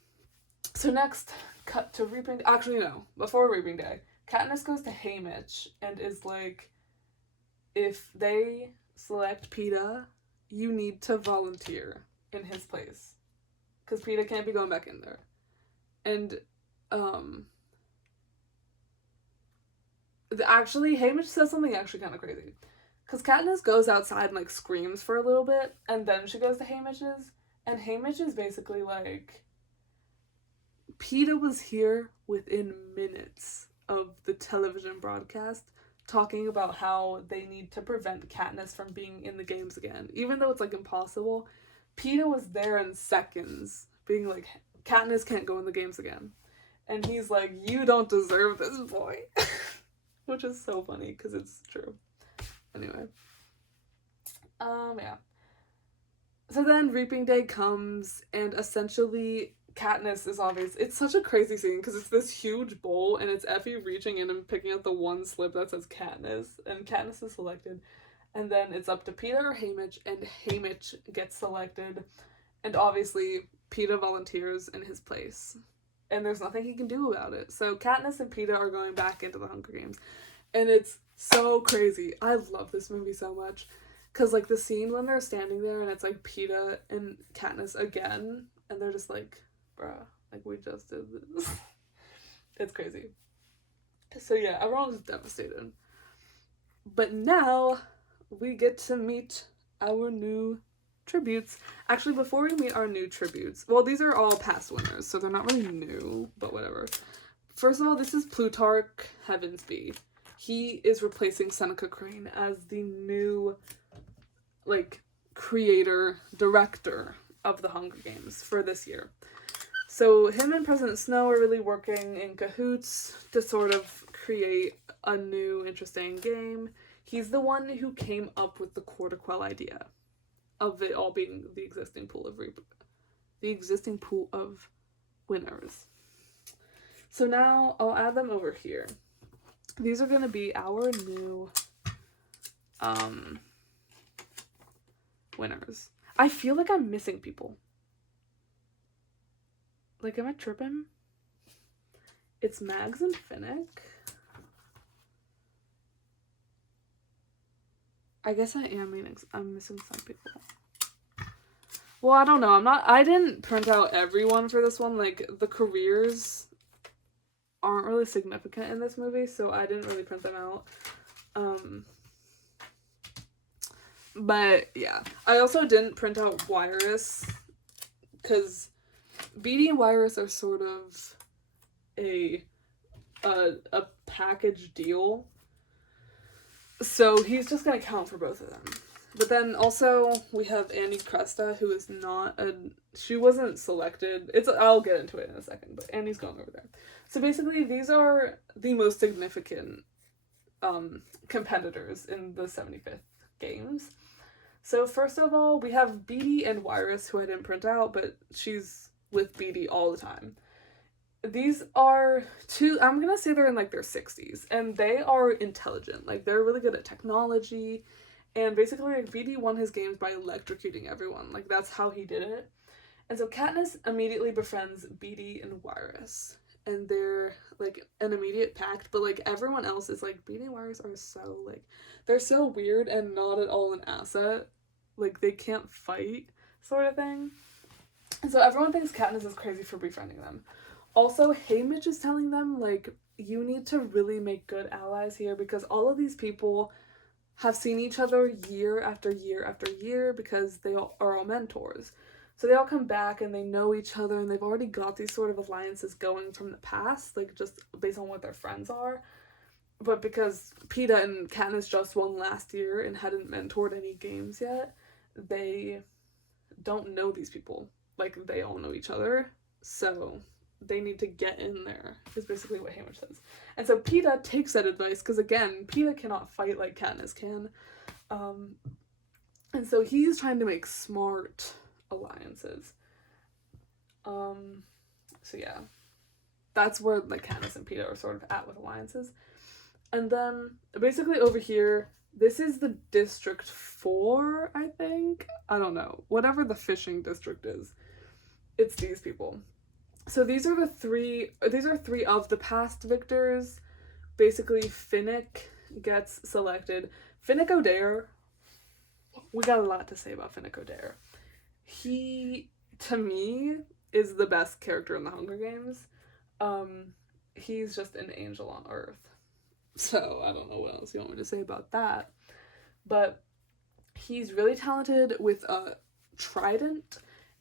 So next, cut to Reaping Day. Actually, no. Before Reaping Day, Katniss goes to Haymitch and is like, if they select Peeta, you need to volunteer in his place. Because Peeta can't be going back in there. And, actually, Haymitch says something actually kind of crazy. Because Katniss goes outside and, like, screams for a little bit, and then she goes to Haymitch's, and Haymitch is basically like, Peeta was here within minutes of the television broadcast talking about how they need to prevent Katniss from being in the games again. Even though it's, like, impossible, Peeta was there in seconds being like, Katniss can't go in the games again. And he's like, you don't deserve this, boy. Which is so funny because it's true. Anyway. Yeah. So then Reaping Day comes, and essentially Katniss is obvious. It's such a crazy scene because it's this huge bowl and it's Effie reaching in and picking out the one slip that says Katniss, and Katniss is selected. And then it's up to Peeta or Haymitch, and Haymitch gets selected. And obviously Peeta volunteers in his place. And there's nothing he can do about it. So Katniss and Peeta are going back into the Hunger Games. And it's so crazy. I love this movie so much. Because, like, the scene when they're standing there and it's, like, Peeta and Katniss again, and they're just like, bruh, like, we just did this. It's crazy. So, yeah, everyone's devastated. But now, we get to meet our new tributes. Actually, before we meet our new tributes, well, these are all past winners, so they're not really new, but whatever. First of all, this is Plutarch Heavensbee. He is replacing Seneca Crane as the new, like, creator, director of the Hunger Games for this year. So him and President Snow are really working in cahoots to sort of create a new, interesting game. He's the one who came up with the Quarter Quell idea of it all being the existing pool of the existing pool of winners. So now I'll add them over here. These are going to be our new winners. I feel like I'm missing people. Like, am I tripping? It's Mags and Finnick. I guess I am meaning I'm missing some people. Well, I don't know. I didn't print out everyone for this one. Like, the careers aren't really significant in this movie, so I didn't really print them out. But yeah, I also didn't print out Wirus because Beatty and Wirus are sort of a package deal. So he's just gonna count for both of them. But then also we have Annie Cresta, who is she wasn't selected. I'll get into it in a second, but Annie's going over there. So basically these are the most significant competitors in the 75th games. So first of all, we have Beatty and Wirus, who I didn't print out, but she's with Beatty all the time. These are I'm gonna say they're in like their 60s, and they are intelligent. Like, they're really good at technology, and basically, like, Beatty won his games by electrocuting everyone. Like, that's how he did it. And so Katniss immediately befriends Beatty and Wirus, and they're like an immediate pact, but like everyone else is like, Beatty and Wirus are so like, they're so weird and not at all an asset. Like, they can't fight, sort of thing. And so everyone thinks Katniss is crazy for befriending them. Also, Haymitch is telling them, like, you need to really make good allies here because all of these people have seen each other year after year after year because they are all mentors. So they all come back and they know each other, and they've already got these sort of alliances going from the past, like, just based on what their friends are. But because Peeta and Katniss just won last year and hadn't mentored any games yet, they don't know these people. Like, they all know each other. So they need to get in there, is basically what Haymitch says. And so Peeta takes that advice, because again, Peeta cannot fight like Katniss can. And so he's trying to make smart alliances. So yeah. That's where like Katniss and Peeta are sort of at with alliances. And then basically over here, this is the District 4, I think. I don't know. Whatever the fishing district is. It's these people. So these are three of the past victors. Basically, Finnick gets selected. Finnick Odair, we got a lot to say about Finnick Odair. He, to me, is the best character in the Hunger Games. He's just an angel on Earth. So I don't know what else you want me to say about that. But he's really talented with a trident,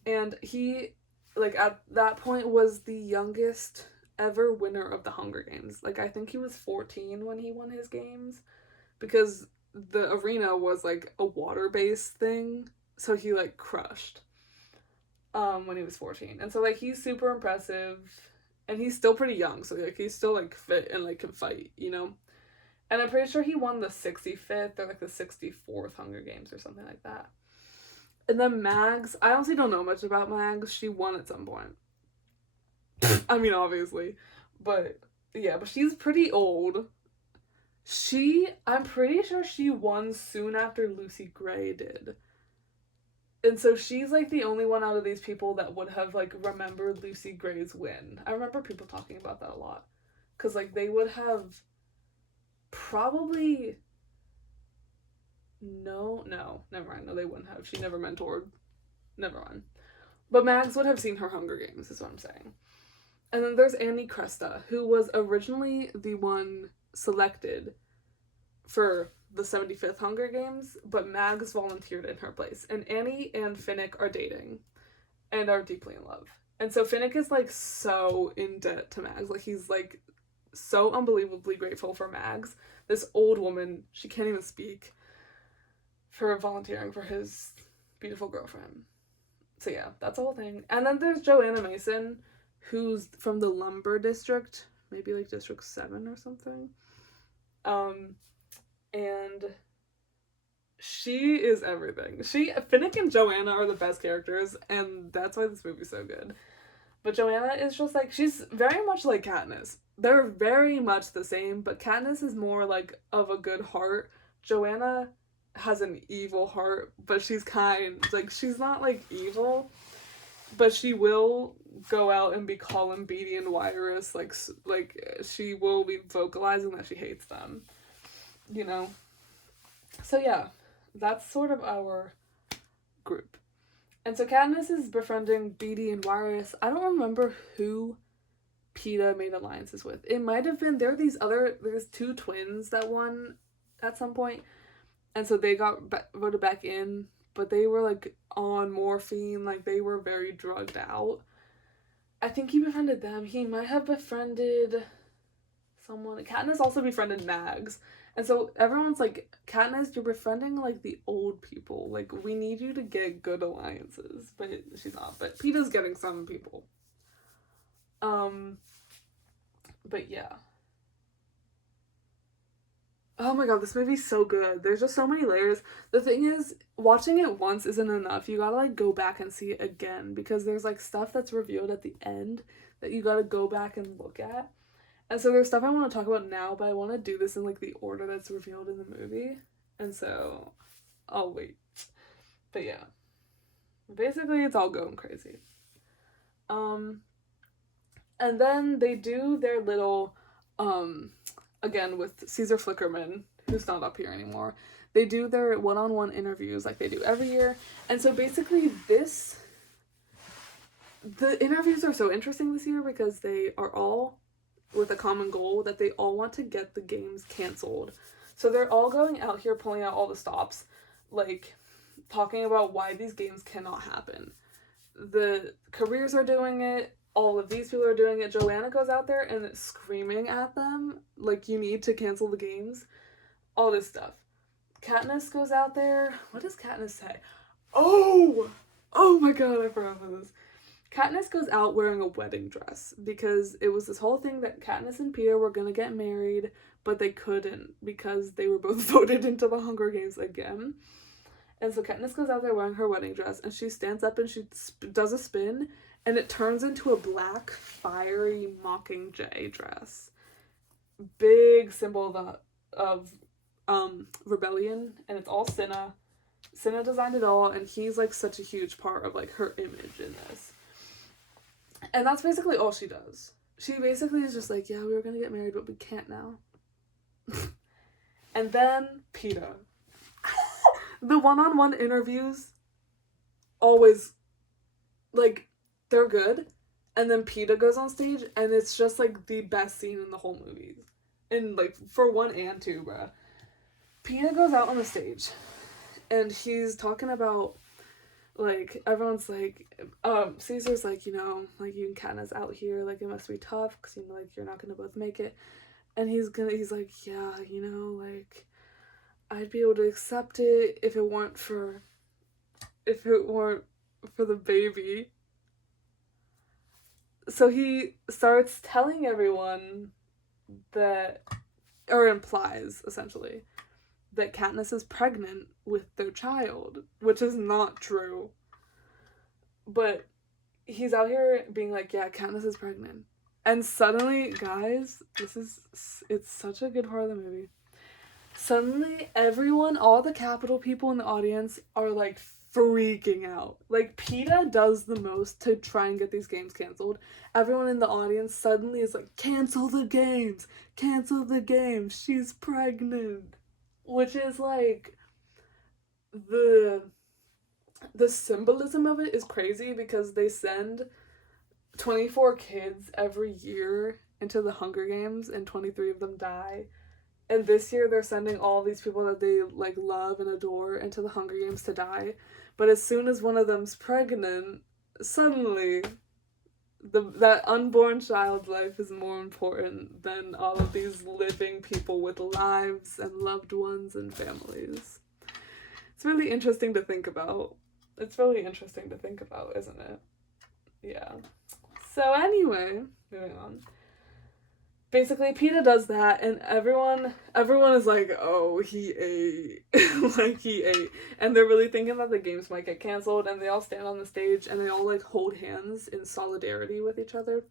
and he, like, at that point was the youngest ever winner of the Hunger Games. Like, I think he was 14 when he won his games, because the arena was like a water-based thing, so he like crushed when he was 14. And so like he's super impressive, and he's still pretty young, so like he's still like fit and like can fight, you know. And I'm pretty sure he won the 65th or like the 64th Hunger Games or something like that. And then Mags, I honestly don't know much about Mags. She won at some point. I mean, obviously. But yeah, but she's pretty old. I'm pretty sure she won soon after Lucy Gray did. And so she's like the only one out of these people that would have like remembered Lucy Gray's win. I remember people talking about that a lot. Because like they would have probably... No, never mind. No, they wouldn't have. She never mentored. Never mind. But Mags would have seen her Hunger Games, is what I'm saying. And then there's Annie Cresta, who was originally the one selected for the 75th Hunger Games, but Mags volunteered in her place. And Annie and Finnick are dating and are deeply in love. And so Finnick is like so in debt to Mags. Like, he's like so unbelievably grateful for Mags, this old woman, she can't even speak, for volunteering for his beautiful girlfriend. So yeah, that's the whole thing. And then there's Joanna Mason, who's from the Lumber District, maybe like District 7 or something. And She is everything. Finnick and Joanna are the best characters, and that's why this movie's so good. But Joanna is just like, she's very much like Katniss. They're very much the same, but Katniss is more like of a good heart. Joanna has an evil heart, but she's kind. Like, she's not like evil, but she will go out and be calling Beatty and Wirus, like she will be vocalizing that she hates them, you know? So yeah, that's sort of our group. And so Katniss is befriending Beetee and Wirus. I don't remember who Peeta made alliances with. It might have been, there's two twins that won at some point, and so they got voted back in, but they were like on morphine, like they were very drugged out. I think he befriended them. He might have befriended someone. Katniss also befriended Mags. And so everyone's like, Katniss, you're befriending like the old people. Like, we need you to get good alliances. But she's not. But Peeta's getting some people. But yeah. Oh my god, this movie's so good. There's just so many layers. The thing is, watching it once isn't enough. You gotta like go back and see it again, because there's like stuff that's revealed at the end that you gotta go back and look at. And so there's stuff I want to talk about now, but I want to do this in like the order that's revealed in the movie. And so I'll wait. But yeah. Basically it's all going crazy. And then they do their little again with Caesar Flickerman, who's not up here anymore. They do their one-on-one interviews like they do every year. And so basically the interviews are so interesting this year because they are all with a common goal that they all want to get the games canceled. So they're all going out here pulling out all the stops, like talking about why these games cannot happen. The careers are doing it, all of these people are doing it. Joanna goes out there and is screaming at them, like, you need to cancel the games. All this stuff. Katniss goes out there. What does Katniss say? Oh my god, I forgot about this. Katniss goes out wearing a wedding dress because it was this whole thing that Katniss and Peeta were gonna get married, but they couldn't because they were both voted into the Hunger Games again. And so Katniss goes out there wearing her wedding dress, and she stands up and she does a spin, and it turns into a black, fiery Mockingjay dress. Big symbol of rebellion, and it's all Cinna. Cinna designed it all, and he's like such a huge part of like her image in this. And that's basically all she does. She basically is just like, yeah, we were gonna get married, but we can't now. And then Peeta. The one-on-one interviews always, like, they're good. And then Peeta goes on stage, and it's just like the best scene in the whole movie. And like, for 1 and 2, bruh. Peeta goes out on the stage, and he's talking about, like, everyone's like, Caesar's like, you know, like, you and Katniss out here, like, it must be tough, because, you know, like, you're not gonna both make it. And he's like, yeah, you know, like, I'd be able to accept it if it weren't for the baby. So he starts telling everyone that, or implies, essentially, that Katniss is pregnant with their child, which is not true. But he's out here being like, yeah, Katniss is pregnant. And suddenly, guys, it's such a good part of the movie. Suddenly, everyone, all the Capitol people in the audience are like freaking out. Like, Peeta does the most to try and get these games canceled. Everyone in the audience suddenly is like, cancel the games! Cancel the games! She's pregnant! Which is like, the symbolism of it is crazy because they send 24 kids every year into the Hunger Games and 23 of them die. And this year they're sending all these people that they like love and adore into the Hunger Games to die. But as soon as one of them's pregnant, suddenly that unborn child's life is more important than all of these living people with lives and loved ones and families. It's really interesting to think about. It's really interesting to think about, isn't it? Yeah. So anyway, moving on. basically PETA does that, and everyone is like, oh, he ate. Like, he ate. And they're really thinking that the games might get canceled, and they all stand on the stage and they all like hold hands in solidarity with each other.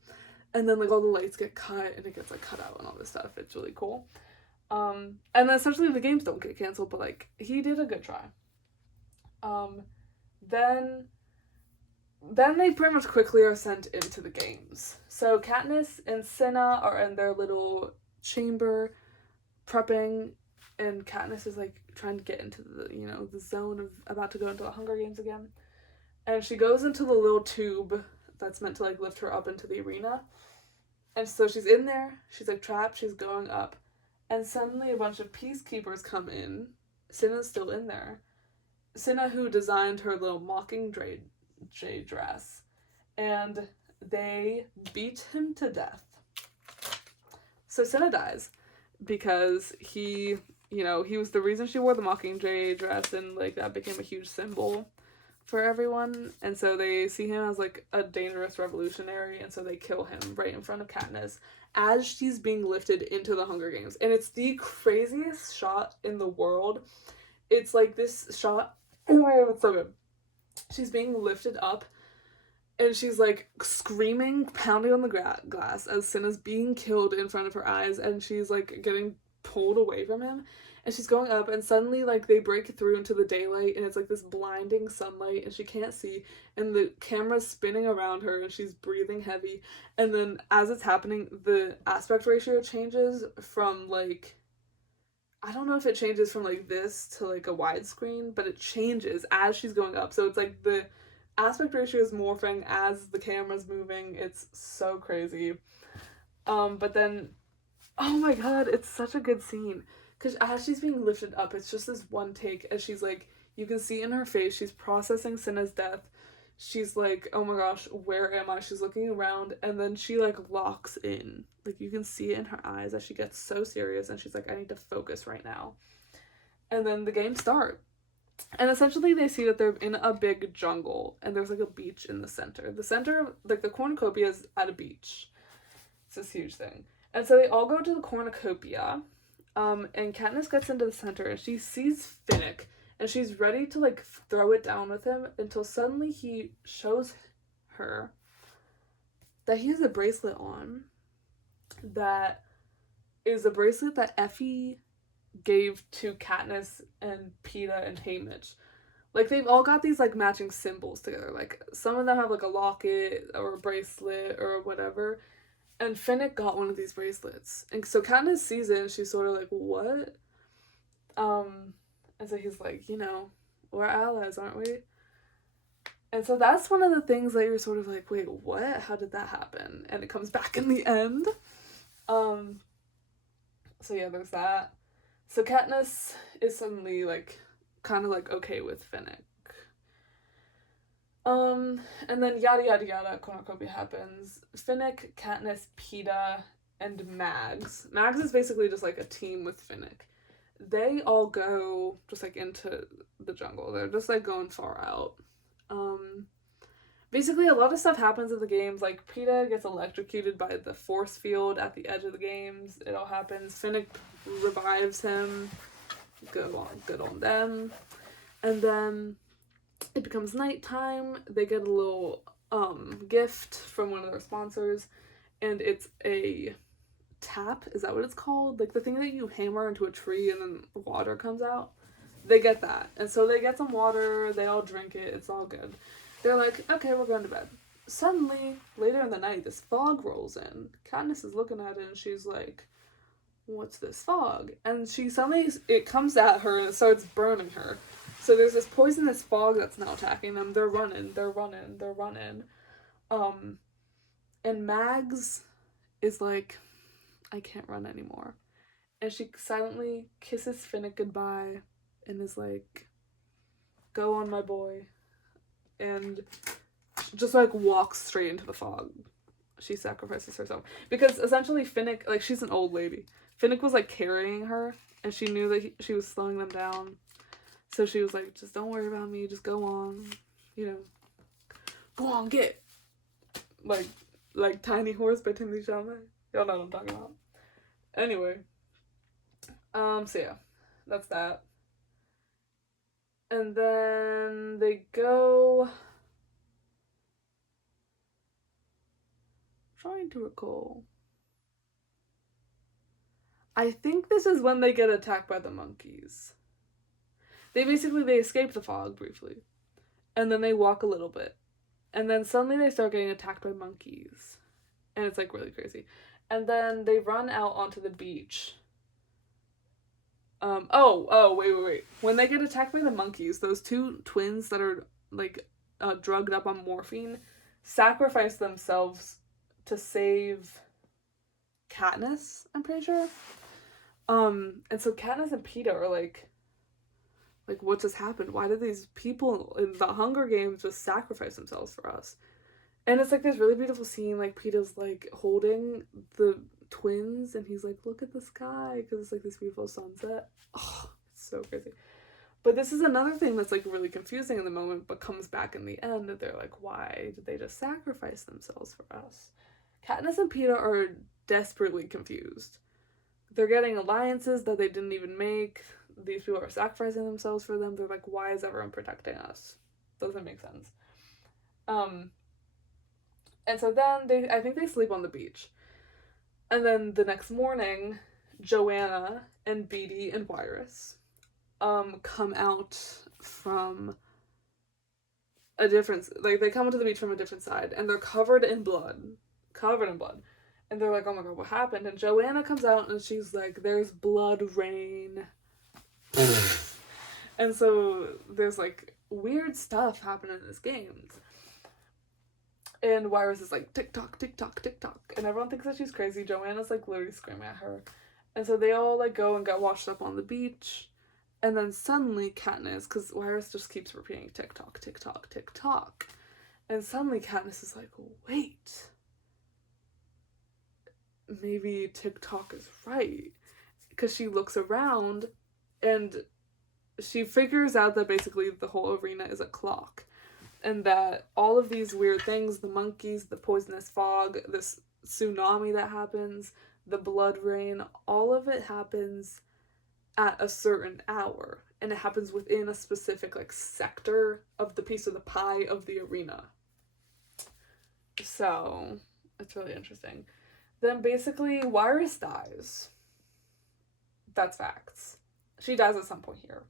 And then like all the lights get cut and it gets like cut out and all this stuff. It's really cool. And then essentially the games don't get canceled, but like he did a good try. Then they pretty much quickly are sent into the games. So Katniss and Cinna are in their little chamber prepping, and Katniss is like trying to get into the, you know, the zone of about to go into the Hunger Games again. And she goes into the little tube that's meant to like lift her up into the arena. And so she's in there, she's like trapped, she's going up, and suddenly a bunch of peacekeepers come in. Cinna's still in there. Cinna, who designed her little Mockingjay dress, and they beat him to death. So Cinna dies because he, you know, he was the reason she wore the Mockingjay dress, and like that became a huge symbol for everyone, and so they see him as like a dangerous revolutionary, and so they kill him right in front of Katniss as she's being lifted into the Hunger Games. And it's the craziest shot in the world. It's like this shot, oh my god, it's so good. She's being lifted up and she's like screaming, pounding on the glass as Cinna's being killed in front of her eyes, and she's like getting pulled away from him. And she's going up, and suddenly, like, they break through into the daylight, and it's, like, this blinding sunlight, and she can't see, and the camera's spinning around her, and she's breathing heavy. And then, as it's happening, the aspect ratio changes from, like, I don't know if it changes from, like, this to, like, a widescreen, but it changes as she's going up. So it's, like, the aspect ratio is morphing as the camera's moving. It's so crazy. But then, oh my god, it's such a good scene. Because as she's being lifted up, it's just this one take as she's like, you can see in her face, she's processing Cinna's death. She's like, oh my gosh, where am I? She's looking around, and then she like locks in. Like, you can see it in her eyes as she gets so serious, and she's like, I need to focus right now. And then the games start. And essentially they see that they're in a big jungle, and there's like a beach in the center. The center, like the cornucopia is at a beach. It's this huge thing. And so they all go to the cornucopia. And Katniss gets into the center, and she sees Finnick, and she's ready to, like, throw it down with him until suddenly he shows her that he has a bracelet on that is a bracelet that Effie gave to Katniss and Peeta and Haymitch. Like, they've all got these, like, matching symbols together. Like, some of them have, like, a locket or a bracelet or whatever. And Finnick got one of these bracelets. And so Katniss sees it, and she's sort of like, what? And so he's like, you know, we're allies, aren't we? And so that's one of the things that you're sort of like, wait, what? How did that happen? And it comes back in the end. So yeah, there's that. So Katniss is suddenly, like, kind of, like, okay with Finnick. And then yada yada yada, cornucopia happens. Finnick, Katniss, Peeta, and Mags. Mags is basically just like a team with Finnick. They all go just like into the jungle. They're just like going far out. Basically a lot of stuff happens in the games. Like Peeta gets electrocuted by the force field at the edge of the games. It all happens. Finnick revives him. Good on them. And then it becomes nighttime. They get a little gift from one of their sponsors, and it's a tap. Is that what it's called? Like the thing that you hammer into a tree and then water comes out? They get that. And so they get some water, they all drink it, it's all good. They're like, okay, we're going to bed. Suddenly, later in the night, this fog rolls in. Katniss is looking at it and she's like, what's this fog? And she suddenly, it comes at her and it starts burning her. So there's this poisonous fog that's now attacking them. They're running. And Mags is like, I can't run anymore. And she silently kisses Finnick goodbye and is like, go on, my boy. And just like walks straight into the fog. She sacrifices herself. Because essentially Finnick, like she's an old lady. Finnick was like carrying her and she knew that she was slowing them down. So she was like, just don't worry about me, just go on, you know, go on, get. Like Tiny Horse by Timothy Chalamet. Y'all know what I'm talking about. Anyway, so yeah, that's that. And then they go. Trying to recall. I think this is when they get attacked by the monkeys. They escape the fog briefly, and then they walk a little bit, and then suddenly they start getting attacked by monkeys, and it's like really crazy. And then they run out onto the beach. Wait. When they get attacked by the monkeys, those two twins that are like drugged up on morphine sacrifice themselves to save Katniss, I'm pretty sure. And so Katniss and Peeta are like what just happened? Why did these people in the Hunger Games just sacrifice themselves for us? And it's like this really beautiful scene, like Peeta's like holding the twins and he's like, look at the sky, because it's like this beautiful sunset. Oh, it's so crazy. But this is another thing that's like really confusing in the moment, but comes back in the end that they're like, why did they just sacrifice themselves for us? Katniss and Peeta are desperately confused. They're getting alliances that they didn't even make. These people are sacrificing themselves for them. They're like, why is everyone protecting us? Doesn't make sense. And so then I think they sleep on the beach. And then the next morning, Joanna and Beetee and Wyrus come out from a different, like they come onto the beach from a different side and they're covered in blood. And they're like, oh my god, what happened? And Joanna comes out and she's like, there's blood rain. And so there's like weird stuff happening in this game. And Wyrus is like, tick tock, tick tock, tick tock. And everyone thinks that she's crazy. Joanna's like literally screaming at her. And so they all like go and get washed up on the beach. And then suddenly Katniss, because Wyrus just keeps repeating tick tock, tick tock, tick tock. And suddenly Katniss is like, wait. Maybe tick tock is right. Because she looks around and she figures out that basically the whole arena is a clock. And that all of these weird things, the monkeys, the poisonous fog, this tsunami that happens, the blood rain, all of it happens at a certain hour. And it happens within a specific like sector of the piece of the pie of the arena. So, it's really interesting. Then basically, Wyrus dies. That's facts. She dies at some point here.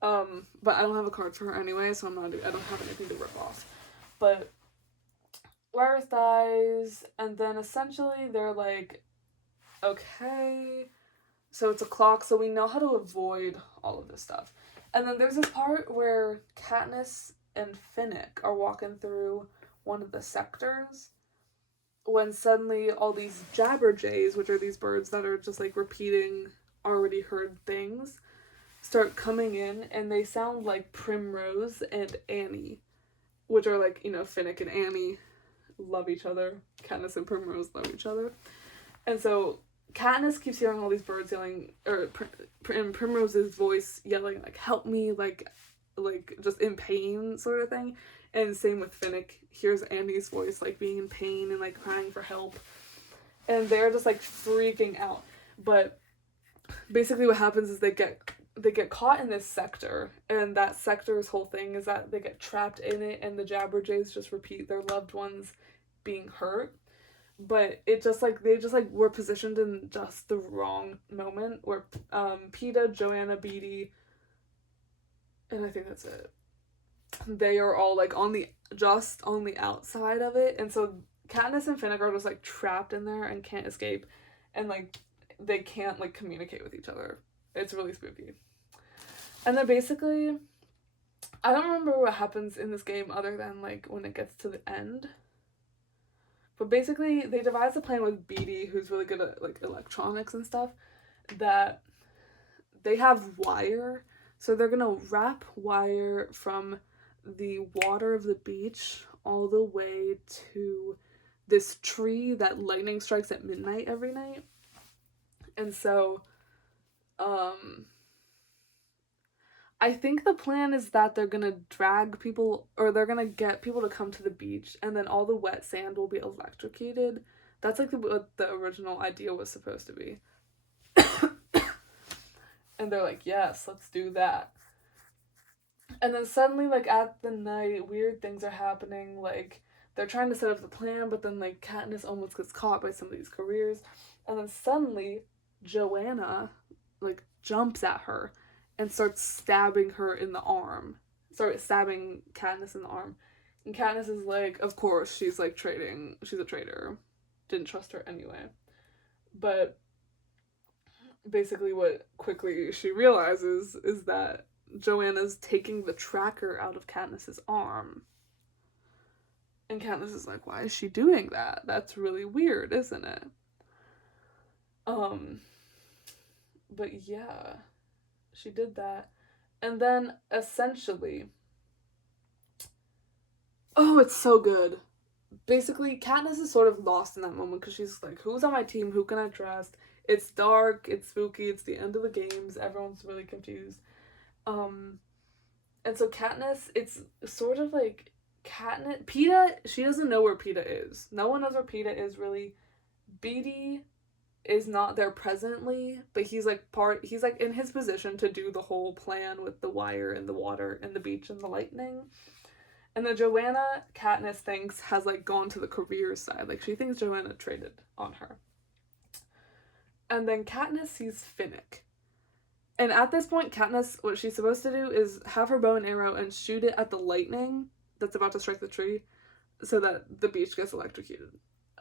But I don't have a card for her anyway, so I don't have anything to rip off. But Wyrus dies, and then essentially they're like, okay, so it's a clock, so we know how to avoid all of this stuff. And then there's this part where Katniss and Finnick are walking through one of the sectors when suddenly all these jabberjays, which are these birds that are just like repeating already heard things, start coming in, and they sound like Primrose and Annie, which are like, Finnick and Annie love each other. Katniss and Primrose love each other. And so Katniss keeps hearing all these birds yelling, or in Primrose's voice yelling, like, help me, like just in pain sort of thing. And same with Finnick, hears Annie's voice, like, being in pain and, like, crying for help. And they're just, like, freaking out. But basically what happens is they get caught in this sector, and that sector's whole thing is that they get trapped in it, and the Jabberjays just repeat their loved ones being hurt. But it just like they just like were positioned in just the wrong moment where Peeta, Joanna, Beetee, and I think that's it. They are all like on the outside of it, and so Katniss and Finnick are just like trapped in there and can't escape, and like they can't like communicate with each other. It's really spooky. And then basically, I don't remember what happens in this game other than like when it gets to the end. But basically, they devise a plan with Beetee, who's really good at like electronics and stuff, that they have wire. So they're gonna wrap wire from the water of the beach all the way to this tree that lightning strikes at midnight every night. And so, I think the plan is that they're gonna drag people, or they're gonna get people to come to the beach, and then all the wet sand will be electrocuted That's like what the original idea was supposed to be. And they're like, yes, let's do that. And then suddenly, like, at the night, weird things are happening. Like, they're trying to set up the plan, but then, like, Katniss almost gets caught by some of these careers. And then suddenly, Joanna, like, jumps at her and starts stabbing her in the arm. Stabbing Katniss in the arm. And Katniss is like, of course, she's, like, trading. She's a traitor. Didn't trust her anyway. But basically what quickly she realizes is that Joanna's taking the tracker out of Katniss's arm. And Katniss is like, why is she doing that? That's really weird, isn't it? But yeah, she did that. And then essentially, oh, it's so good. Basically, Katniss is sort of lost in that moment because she's like, who's on my team? Who can I trust? It's dark, it's spooky, it's the end of the games, everyone's really confused. And so Katniss, it's sort of like Katniss, Peeta, she doesn't know where Peeta is. No one knows where Peeta is, really. Beetee is not there presently, but he's like in his position to do the whole plan with the wire and the water and the beach and the lightning. And then Joanna, Katniss thinks, has like gone to the career side. Like, she thinks Joanna traded on her. And then Katniss sees Finnick. And at this point, Katniss, what she's supposed to do is have her bow and arrow and shoot it at the lightning that's about to strike the tree so that the beach gets electrocuted.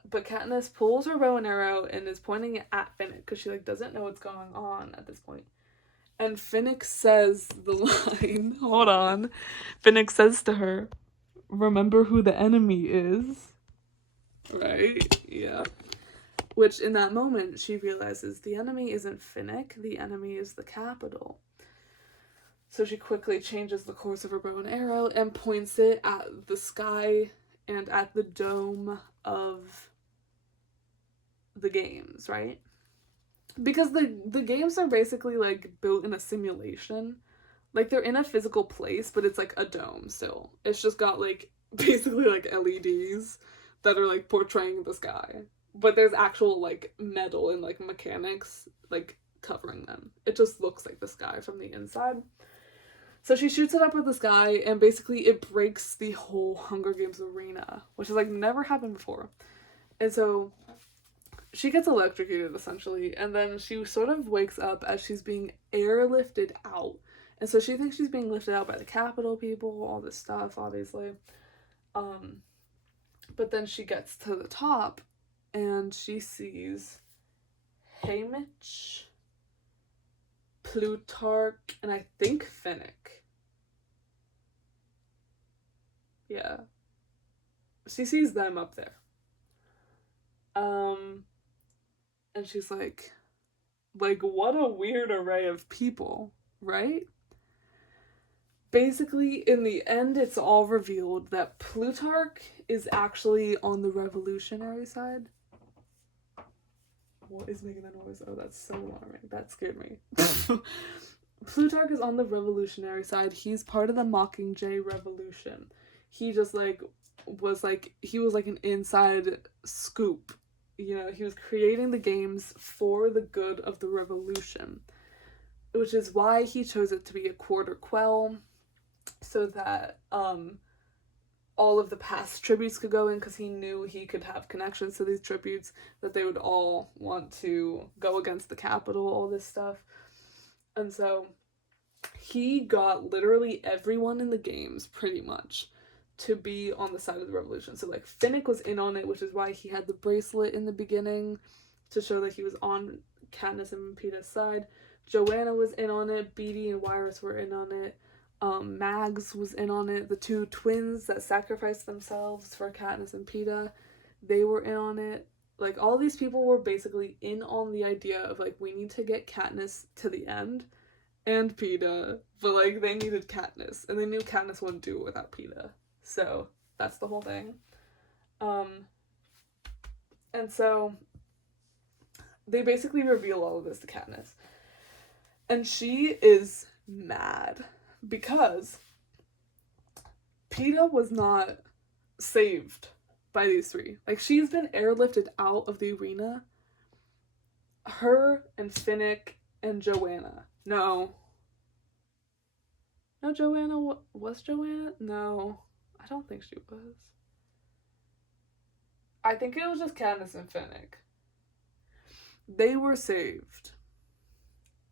But Katniss pulls her bow and arrow and is pointing it at Finnick because she like doesn't know what's going on at this point. And Finnick says the line, hold on. Finnick says to her, remember who the enemy is. Right? Yeah. Which, in that moment, she realizes the enemy isn't Finnick, the enemy is the Capitol. So she quickly changes the course of her bow and arrow and points it at the sky and at the dome of the games, right? Because the games are basically, like, built in a simulation. Like, they're in a physical place, but it's, like, a dome still. It's just got, like, basically, like, LEDs that are, like, portraying the sky. But there's actual, like, metal and, like, mechanics, like, covering them. It just looks like the sky from the inside. So she shoots it up at the sky, and basically it breaks the whole Hunger Games arena, which has, like, never happened before. And so she gets electrocuted, essentially, and then she sort of wakes up as she's being airlifted out. And so she thinks she's being lifted out by the Capitol people, all this stuff, obviously. But then she gets to the top, and she sees Haymitch, Plutarch, and I think Finnick. Yeah. She sees them up there. And she's like, what a weird array of people, right? Basically, in the end, it's all revealed that Plutarch is actually on the revolutionary side. What is making that noise? Oh, that's so alarming. That scared me. Plutarch is on the revolutionary side. He's part of the Mockingjay Revolution. He just, like, was, like, he was, like, an inside scoop. You know, he was creating the games for the good of the revolution. Which is why he chose it to be a quarter quell. So that, all of the past tributes could go in, because he knew he could have connections to these tributes, that they would all want to go against the Capitol, all this stuff. And so he got literally everyone in the games, pretty much, to be on the side of the revolution. So, like, Finnick was in on it, which is why he had the bracelet in the beginning, to show that he was on Katniss and Peeta's side. Joanna was in on it, Beetee and Wiress were in on it. Mags was in on it. The two twins that sacrificed themselves for Katniss and Peeta, they were in on it. Like, all these people were basically in on the idea of, like, we need to get Katniss to the end, and Peeta, but, like, they needed Katniss, and they knew Katniss wouldn't do it without Peeta. So, that's the whole thing. And so, they basically reveal all of this to Katniss. And she is mad. Because Peeta was not saved by these three. Like, she's been airlifted out of the arena. Her and Finnick and Joanna. No. No, Joanna was Joanna? No. I don't think she was. I think it was just Katniss and Finnick. They were saved.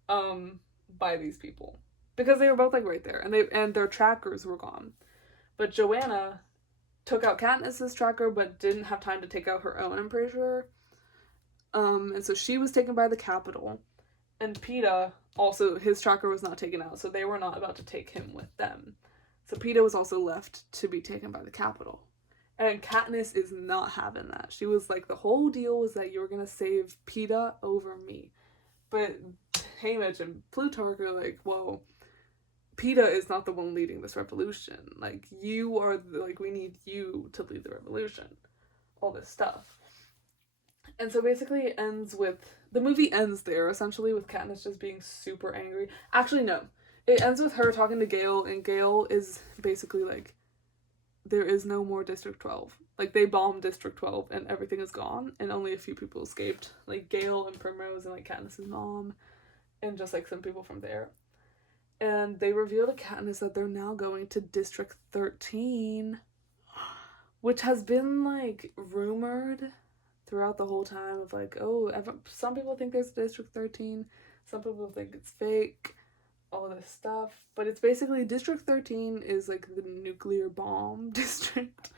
By these people. Because they were both, like, right there. And their trackers were gone. But Joanna took out Katniss's tracker, but didn't have time to take out her own, I'm pretty sure. And so she was taken by the Capitol. And Peeta, also, his tracker was not taken out, so they were not about to take him with them. So Peeta was also left to be taken by the Capitol. And Katniss is not having that. She was like, the whole deal was that you were going to save Peeta over me. But Haymitch and Plutarch are like, well, Peeta is not the one leading this revolution. Like, you are, we need you to lead the revolution. All this stuff. And so basically it ends with, the movie ends there, essentially, with Katniss just being super angry. Actually, no. It ends with her talking to Gale, and Gale is basically like, there is no more District 12. Like, they bombed District 12, and everything is gone, and only a few people escaped. Like, Gale and Primrose and, like, Katniss's mom, and just, like, some people from there. And they reveal to Katniss that they're now going to District 13, which has been, like, rumored throughout the whole time of, like, oh, some people think there's District 13, some people think it's fake, all this stuff. But it's basically, District 13 is, like, the nuclear bomb district,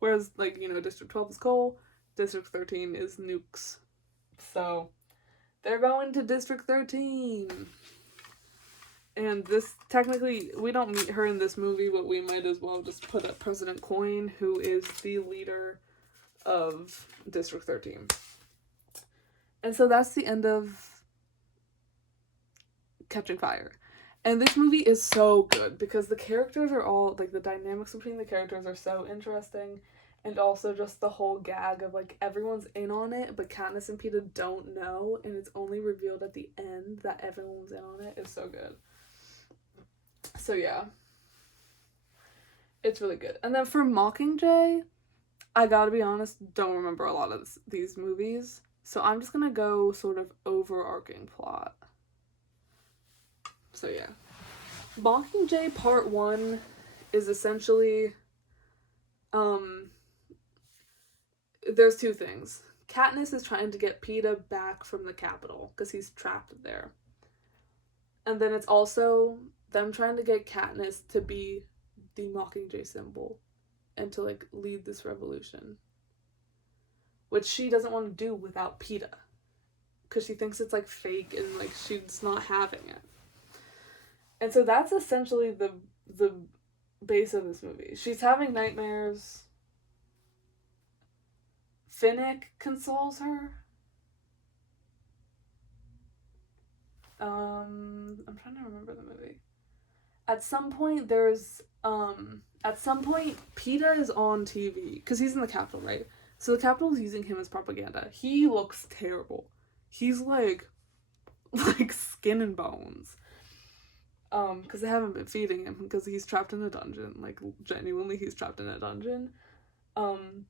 whereas, like, you know, District 12 is coal, District 13 is nukes. So, they're going to District 13. And this, technically, we don't meet her in this movie, but we might as well just put up President Coin, who is the leader of District 13. And so that's the end of Catching Fire. And this movie is so good because the characters are all, like, the dynamics between the characters are so interesting, and also just the whole gag of, like, everyone's in on it, but Katniss and Peeta don't know, and it's only revealed at the end that everyone's in on it is so good. So yeah. It's really good. And then for Mockingjay, I gotta be honest, don't remember a lot of these movies, so I'm just gonna go sort of overarching plot. So yeah. Mockingjay Part 1 is essentially, there's two things. Katniss is trying to get Peeta back from the Capitol, because he's trapped there. And then it's also them trying to get Katniss to be the Mockingjay symbol, and to, like, lead this revolution. Which she doesn't want to do without Peeta. Because she thinks it's, like, fake, and, like, she's not having it. And so that's essentially the base of this movie. She's having nightmares. Finnick consoles her. I'm trying to remember the movie. At some point, Peeta is on TV, because he's in the Capitol, right? So the Capitol's using him as propaganda. He looks terrible. He's like skin and bones. Because they haven't been feeding him, because he's trapped in a dungeon. Like, genuinely, he's trapped in a dungeon. And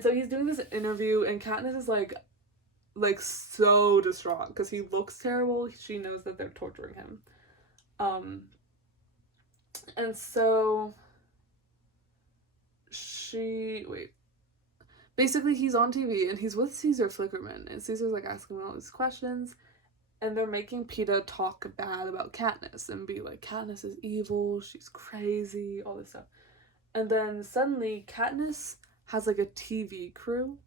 so he's doing this interview, and Katniss is like so distraught, because he looks terrible. She knows that they're torturing him. And so basically he's on TV, and he's with Caesar Flickerman, and Caesar's, like, asking him all these questions, and they're making Peeta talk bad about Katniss, and be like, Katniss is evil, she's crazy, all this stuff. And then suddenly Katniss has, like, a TV crew,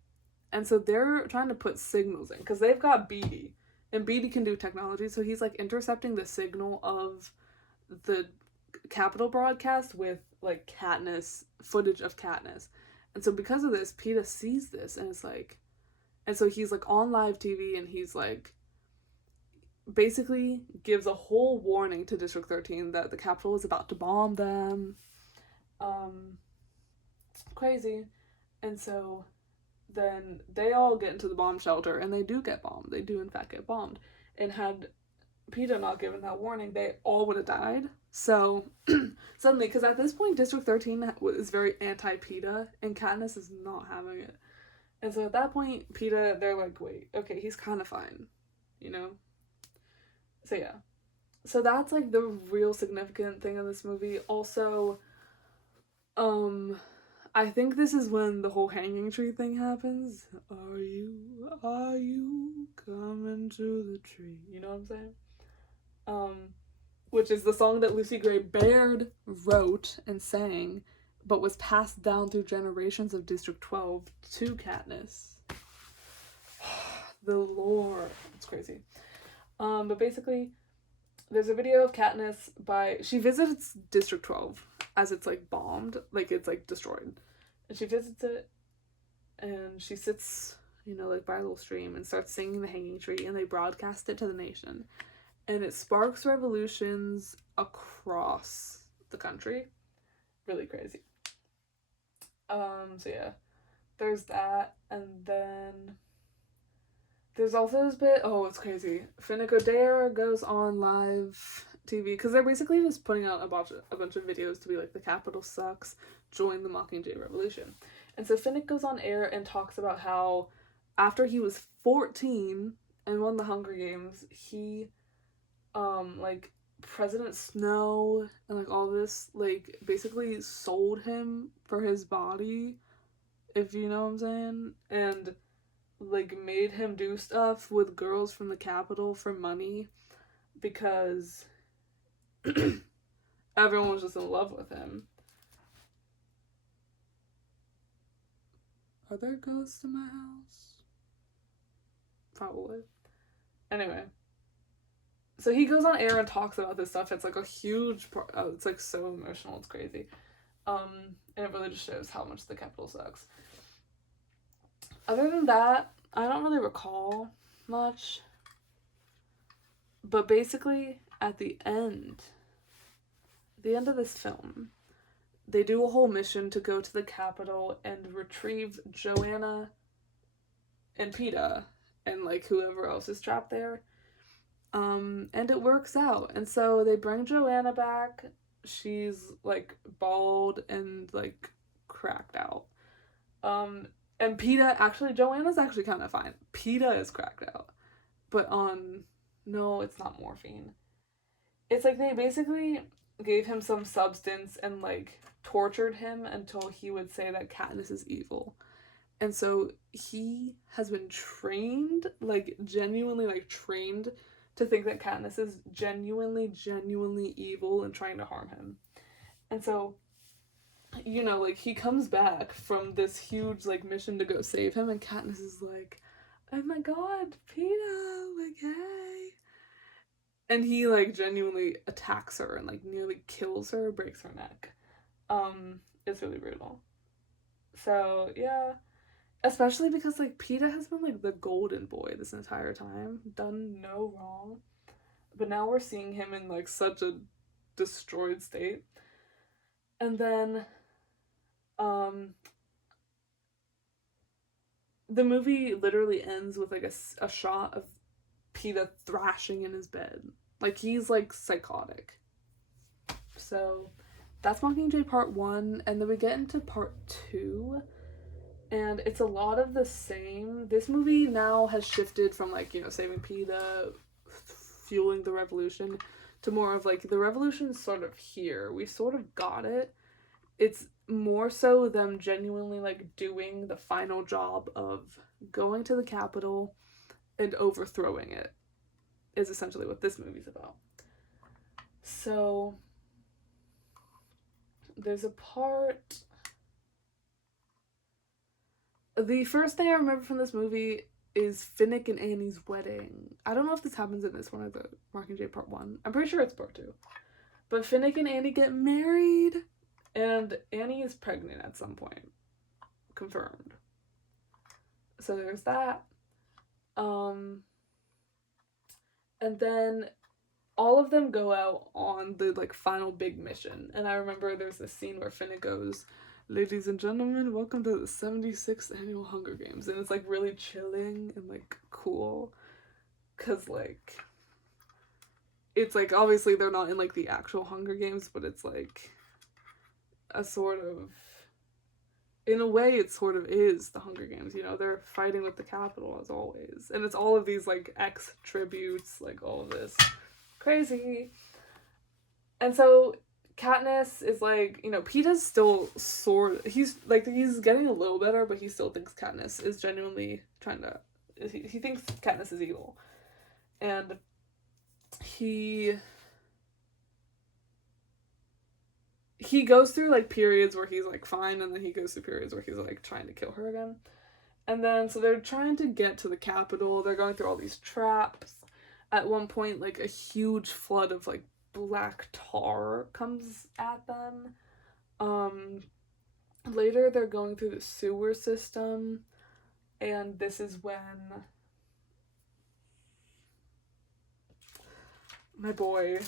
and so they're trying to put signals in, because they've got Beetee, and Beetee can do technology, so he's, like, intercepting the signal of the Capitol broadcast with, like, Katniss, footage of Katniss. And so because of this, Peeta sees this, and it's like, and so he's, like, on live TV, and he's, like, basically gives a whole warning to District 13 that the Capitol is about to bomb them. Crazy. And so then they all get into the bomb shelter, and they do get bombed. They do, in fact, get bombed. And had Peeta not given that warning, they all would have died. So suddenly, because at this point, District 13 is very anti-Peeta, and Katniss is not having it. And so at that point, Peeta, they're like, wait, okay, he's kind of fine, you know? So yeah. So that's like the real significant thing of this movie. Also, I think this is when the whole hanging tree thing happens. Are you coming to the tree? You know what I'm saying? Which is the song that Lucy Gray Baird wrote and sang, but was passed down through generations of District 12 to Katniss. The lore. It's crazy. But basically, there's a video of Katniss she visits District 12 as it's like bombed, like it's like destroyed. And she visits it and she sits, like by a little stream and starts singing the hanging tree, and they broadcast it to the nation. And it sparks revolutions across the country. Really crazy. So yeah. There's that, and then there's also this bit, it's crazy. Finnick Odair goes on live TV, because they're basically just putting out a bunch of videos to be like, the Capitol sucks, join the Mockingjay Revolution. And so Finnick goes on air and talks about how after he was 14 and won the Hunger Games, he, like, President Snow and, like, all this, like, basically sold him for his body, if you know what I'm saying, and, like, made him do stuff with girls from the Capitol for money because everyone was just in love with him. Are there ghosts in my house? Probably. Anyway. So he goes on air and talks about this stuff. It's like a huge part. It's like so emotional. It's crazy. And it really just shows how much the Capitol sucks. Other than that, I don't really recall much. But basically, at the end of this film, they do a whole mission to go to the Capitol and retrieve Joanna and Peeta and, like, whoever else is trapped there. And it works out. And so they bring Joanna back. She's, like, bald and, like, cracked out. And Peeta, Joanna's actually kind of fine. Peeta is cracked out. But no, it's not morphine. It's like they basically gave him some substance and, like, tortured him until he would say that Katniss is evil. And so he has been trained, like, genuinely, like, trained to think that Katniss is genuinely evil and trying to harm him. And so, like, he comes back from this huge, like, mission to go save him, and Katniss is like, oh my god, Peeta, like, hey. And he, like, genuinely attacks her and, like, nearly kills her, breaks her neck. It's really brutal. So, yeah. Especially because, like, Peeta has been, like, the golden boy this entire time. Done no wrong. But now we're seeing him in, like, such a destroyed state. And then, the movie literally ends with, like, a shot of Peeta thrashing in his bed. Like, he's, like, psychotic. So, that's Mockingjay Part 1, and then we get into Part 2, and it's a lot of the same. This movie now has shifted from, like, saving Peeta, fueling the revolution, to more of, like, the revolution's sort of here. We sort of got it. It's more so them genuinely, like, doing the final job of going to the Capitol and overthrowing it, is essentially what this movie's about. So, there's a part... The first thing I remember from this movie is Finnick and Annie's wedding. I don't know if this happens in this one or the Mockingjay Part 1. I'm pretty sure it's Part 2. But Finnick and Annie get married, and Annie is pregnant at some point. Confirmed. So there's that. And then all of them go out on the, like, final big mission. And I remember there's this scene where Finnick goes, ladies and gentlemen, welcome to the 76th Annual Hunger Games. And it's, like, really chilling and, like, cool. Because, like, it's like, obviously they're not in like the actual Hunger Games, but it's like a sort of, in a way it sort of is the Hunger Games, you know, they're fighting with the Capitol as always, and it's all of these like ex tributes, like all of this crazy. And so Katniss is like, you know, Peeta's still he's getting a little better, but he still thinks Katniss is genuinely trying to, he thinks Katniss is evil. And he goes through like periods where he's like fine, and then he goes through periods where he's like trying to kill her again. And then so they're trying to get to the Capitol, they're going through all these traps. At one point, like a huge flood of like black tar comes at them. Later they're going through the sewer system, and this is when my boy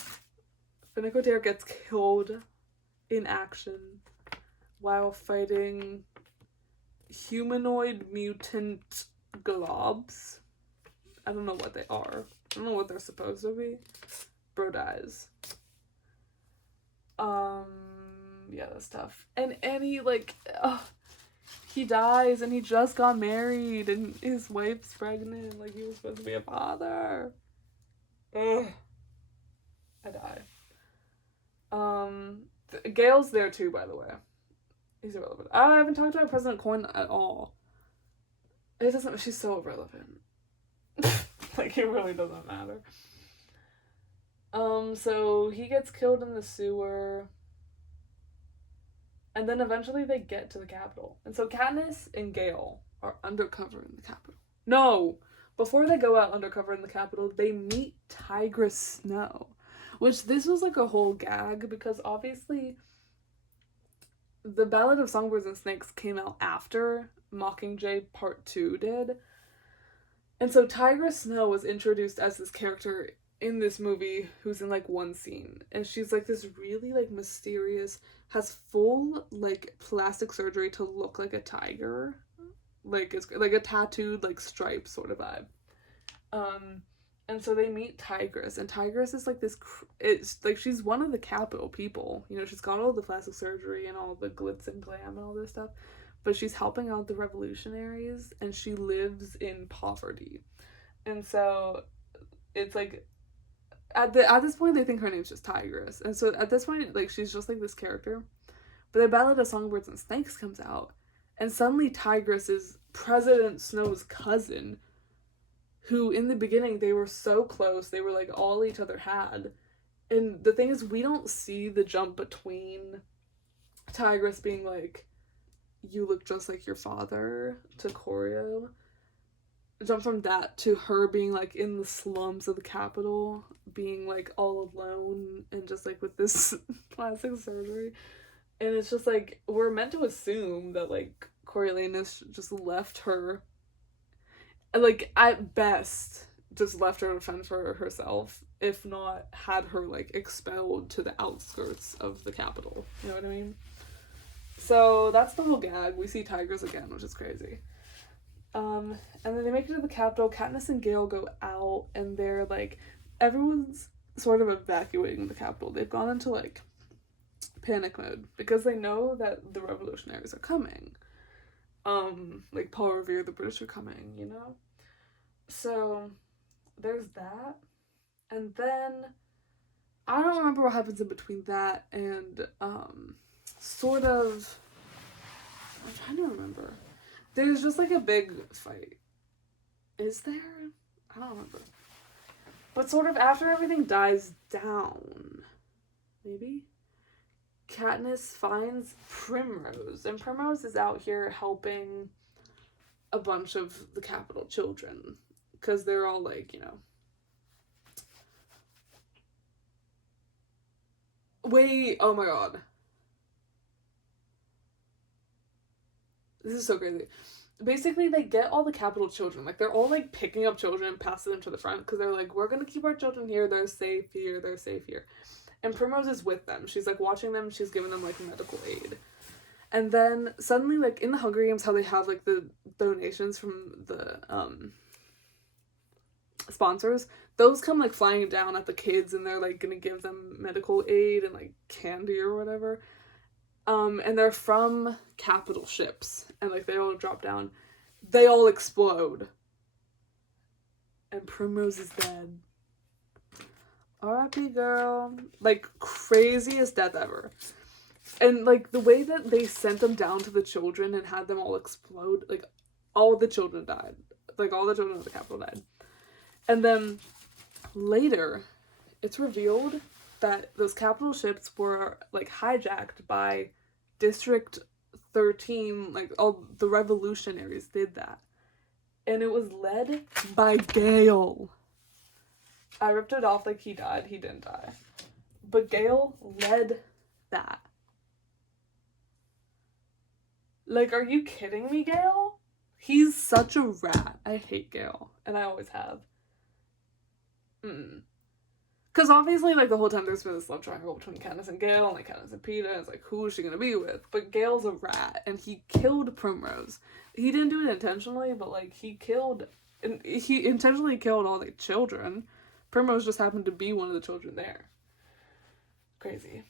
Finnick Odair gets killed in action while fighting humanoid mutant globs. I don't know what they are. I don't know what they're supposed to be. Bro dies. Yeah, that's tough. And Annie, like, he dies, and he just got married, and his wife's pregnant. Like, he was supposed to be a father. Ugh. I die. Gale's there too, by the way. He's irrelevant. I haven't talked about President Coin at all. It doesn't. She's so irrelevant. Like, it really doesn't matter. So he gets killed in the sewer. And then eventually they get to the Capitol. And so Katniss and Gale are undercover in the Capitol. No! Before they go out undercover in the Capitol, they meet Tigress Snow. Which, this was like a whole gag, because obviously the Ballad of Songbirds and Snakes came out after Mockingjay Part 2 did. And so Tigress Snow was introduced as this character in this movie who's in like one scene. And she's like this really like mysterious, has full like plastic surgery to look like a tiger. Like it's like a tattooed like stripe sort of vibe. And so they meet Tigress, and Tigress is like this, it's like she's one of the Capitol people, you know, she's got all the plastic surgery and all the glitz and glam and all this stuff, but she's helping out the revolutionaries, and she lives in poverty. And so it's like, at this point they think her name's just Tigress, and so at this point like she's just like this character. But the Ballad of Songbirds and Snakes comes out, and suddenly Tigress is President Snow's cousin, who in the beginning they were so close, they were like all each other had. And the thing is, we don't see the jump between Tigress being like, you look just like your father, to Choreo. Jump from that to her being like in the slums of the Capitol, being like all alone and just like with this plastic surgery. And it's just like, we're meant to assume that like Coriolanus just left her, like at best just left her to fend for herself, if not had her like expelled to the outskirts of the Capitol. You know what I mean? So that's the whole gag. We see Tigress again, which is crazy. And then they make it to the Capitol. Katniss and Gale go out, and they're like, everyone's sort of evacuating the Capitol. They've gone into like panic mode because they know that the revolutionaries are coming. Like Paul Revere, the British are coming, you know? So there's that. And then I don't remember what happens in between that and sort of, I'm trying to remember. There's just like a big fight. Is there? I don't remember. But sort of after everything dies down, maybe, Katniss finds Primrose, and Primrose is out here helping a bunch of the Capitol children, because they're all like, you know, wait, oh my god. This is so crazy. Basically, they get all the Capitol children, like, they're all, like, picking up children and passing them to the front, because they're like, we're gonna keep our children here, they're safe here, they're safe here. And Primrose is with them. She's, like, watching them, she's giving them, like, medical aid. And then, suddenly, like, in the Hunger Games, how they have, like, the donations from the, sponsors, those come like flying down at the kids, and they're like gonna give them medical aid and like candy or whatever. And they're from capital ships, and like they all drop down. They all explode. And Primrose is dead. R.I.P. girl. Like, craziest death ever. And like the way that they sent them down to the children and had them all explode, like all the children died. Like all the children of the capital died. And then later, it's revealed that those capital ships were like hijacked by District 13, like all the revolutionaries did that. And it was led by Gale. I ripped it off like he died. He didn't die. But Gale led that. Like, are you kidding me, Gale? He's such a rat. I hate Gale. And I always have. Because obviously, like, the whole time there's been this love triangle between Katniss and Gale, and like Katniss and Peeta, and it's like, who is she gonna be with? But Gale's a rat, and he killed Primrose. He didn't do it intentionally, but like, he intentionally killed all the children. Primrose just happened to be one of the children there. Crazy.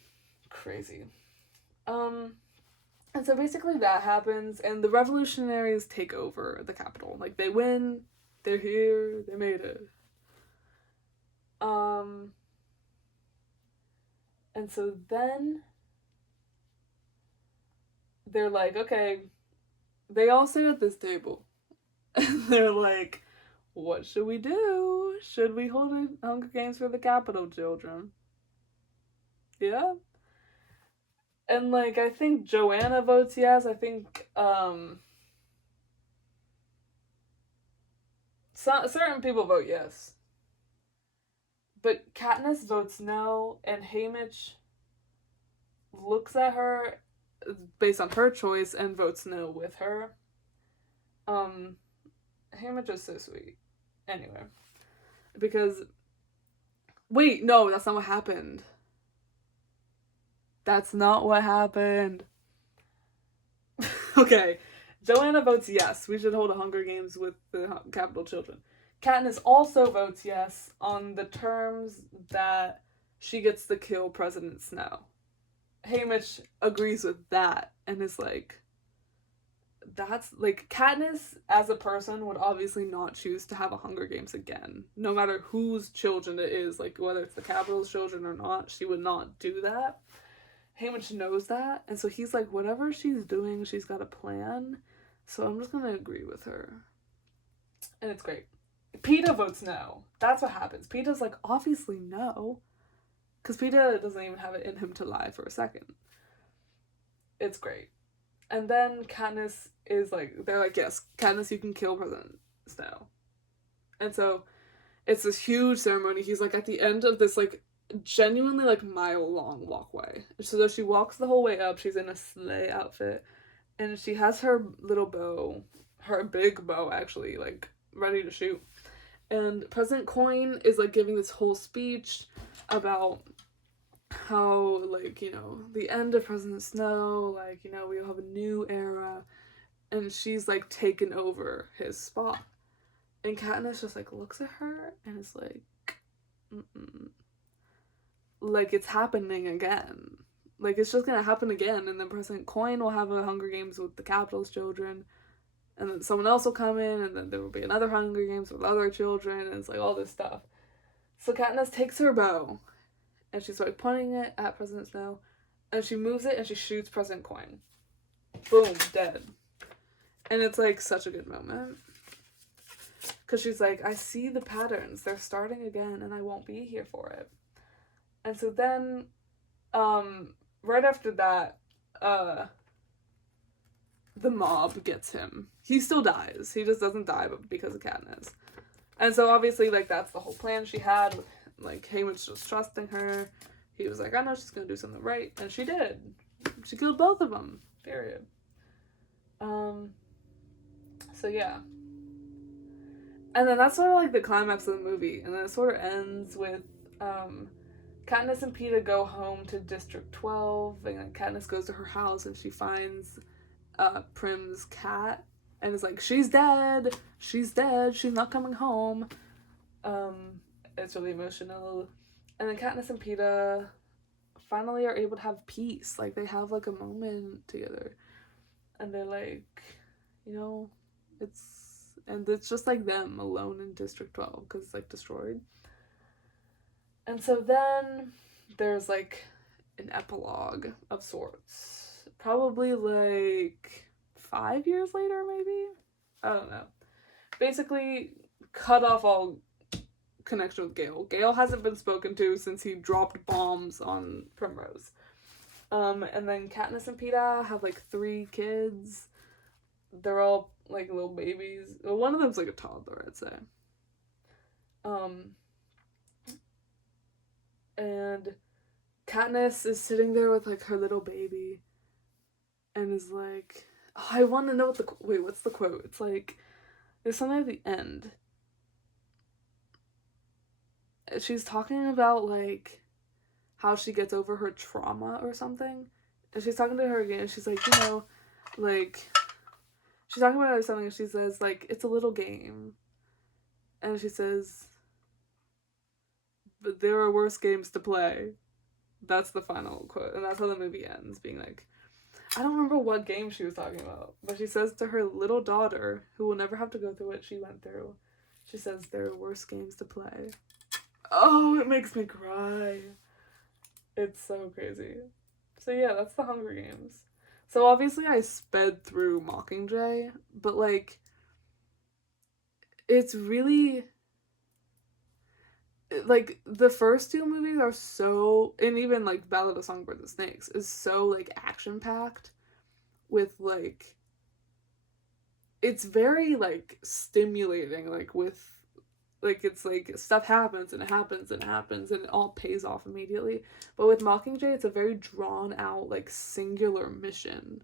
And so basically that happens, and the revolutionaries take over the capital. Like, they win, they're here, they made it. And so then they're like, okay, they all sit at this table. And they're like, what should we do? Should we hold a Hunger Games for the capital children? Yeah. And like, I think Joanna votes yes. I think certain people vote yes. But Katniss votes no, and Haymitch looks at her based on her choice and votes no with her. Haymitch is so sweet. Anyway. Because... Wait, no, that's not what happened. That's not what happened. Okay. Joanna votes yes. We should hold a Hunger Games with the capital children. Katniss also votes yes on the terms that she gets to kill President Snow. Haymitch agrees with that and is like, that's like, Katniss as a person would obviously not choose to have a Hunger Games again. No matter whose children it is, like whether it's the Capital's children or not, she would not do that. Haymitch knows that, and so he's like, whatever she's doing, she's got a plan, so I'm just gonna agree with her. And it's great. Peeta votes no. That's what happens. Peeta's like, obviously no. Because Peeta doesn't even have it in him to lie for a second. It's great. And then Katniss is like, they're like, yes, Katniss, you can kill President Snow. And so it's this huge ceremony. He's like at the end of this like genuinely like mile-long walkway. So she walks the whole way up. She's in a sleigh outfit. And she has her little bow, her big bow actually, like ready to shoot. And President Coin is like giving this whole speech about how, like, you know, the end of President Snow, like, you know, we'll have a new era, and she's like taken over his spot. And Katniss just like looks at her and is like, like, it's happening again. Like, it's just gonna happen again, and then President Coin will have a Hunger Games with the Capital's children, and then someone else will come in, and then there will be another Hunger Games with other children, and it's like all this stuff. So Katniss takes her bow, and she's like pointing it at President Snow, and she moves it and she shoots President Coin. Boom, dead. And it's like such a good moment. Because she's like, I see the patterns, they're starting again, and I won't be here for it. And so then, right after that, the mob gets him. He still dies. He just doesn't die but because of Katniss. And so obviously, like, that's the whole plan she had. Like, Haymitch was trusting her. He was like, I know she's gonna do something right. And she did. She killed both of them. Period. So yeah. And then that's sort of like the climax of the movie. And then it sort of ends with, Katniss and Peeta go home to District 12. And then Katniss goes to her house and she finds Prim's cat and is like, she's dead, she's not coming home. It's really emotional. And then Katniss and Peeta finally are able to have peace. Like, they have, like, a moment together. And they're like, you know, it's just, like, them alone in District 12, because it's, like, destroyed. And so then there's, like, an epilogue of sorts. Probably, like, 5 years later, maybe? I don't know. Basically, cut off all connection with Gale. Gale hasn't been spoken to since he dropped bombs on Primrose. And then Katniss and Peeta have, like, 3 kids. They're all, like, little babies. Well, one of them's, like, a toddler, I'd say. And Katniss is sitting there with, like, her little baby and is like, oh, I want to know what wait, what's the quote? It's like, there's something at the end. She's talking about, like, how she gets over her trauma or something. And she's talking to her again, and she's like, you know, like, she's talking about something, and she says, like, it's a little game. And she says, but there are worse games to play. That's the final quote. And that's how the movie ends, being like, I don't remember what game she was talking about, but she says to her little daughter, who will never have to go through what she went through, she says, there are worse games to play. Oh, it makes me cry. It's so crazy. So yeah, that's the Hunger Games. So obviously I sped through Mockingjay, but, like, it's really, like, the first 2 movies are so, and even, like, Ballad of Songbirds and Snakes is so, like, action-packed with, like, it's very, like, stimulating, like, with, like, it's like stuff happens and it happens and it happens and it all pays off immediately. But with Mockingjay, it's a very drawn out, like, singular mission,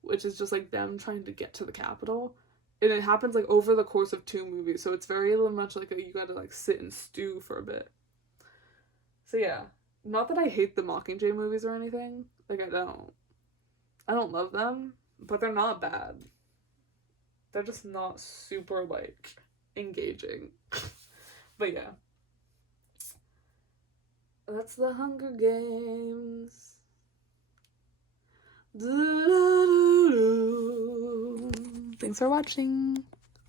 which is just, like, them trying to get to the capital. And it happens, like, over the course of 2 movies, so it's very much like you gotta, like, sit and stew for a bit. So yeah, not that I hate the Mockingjay movies or anything. Like, I don't love them, but they're not bad. They're just not super, like, engaging. But yeah. That's the Hunger Games. Thanks for watching.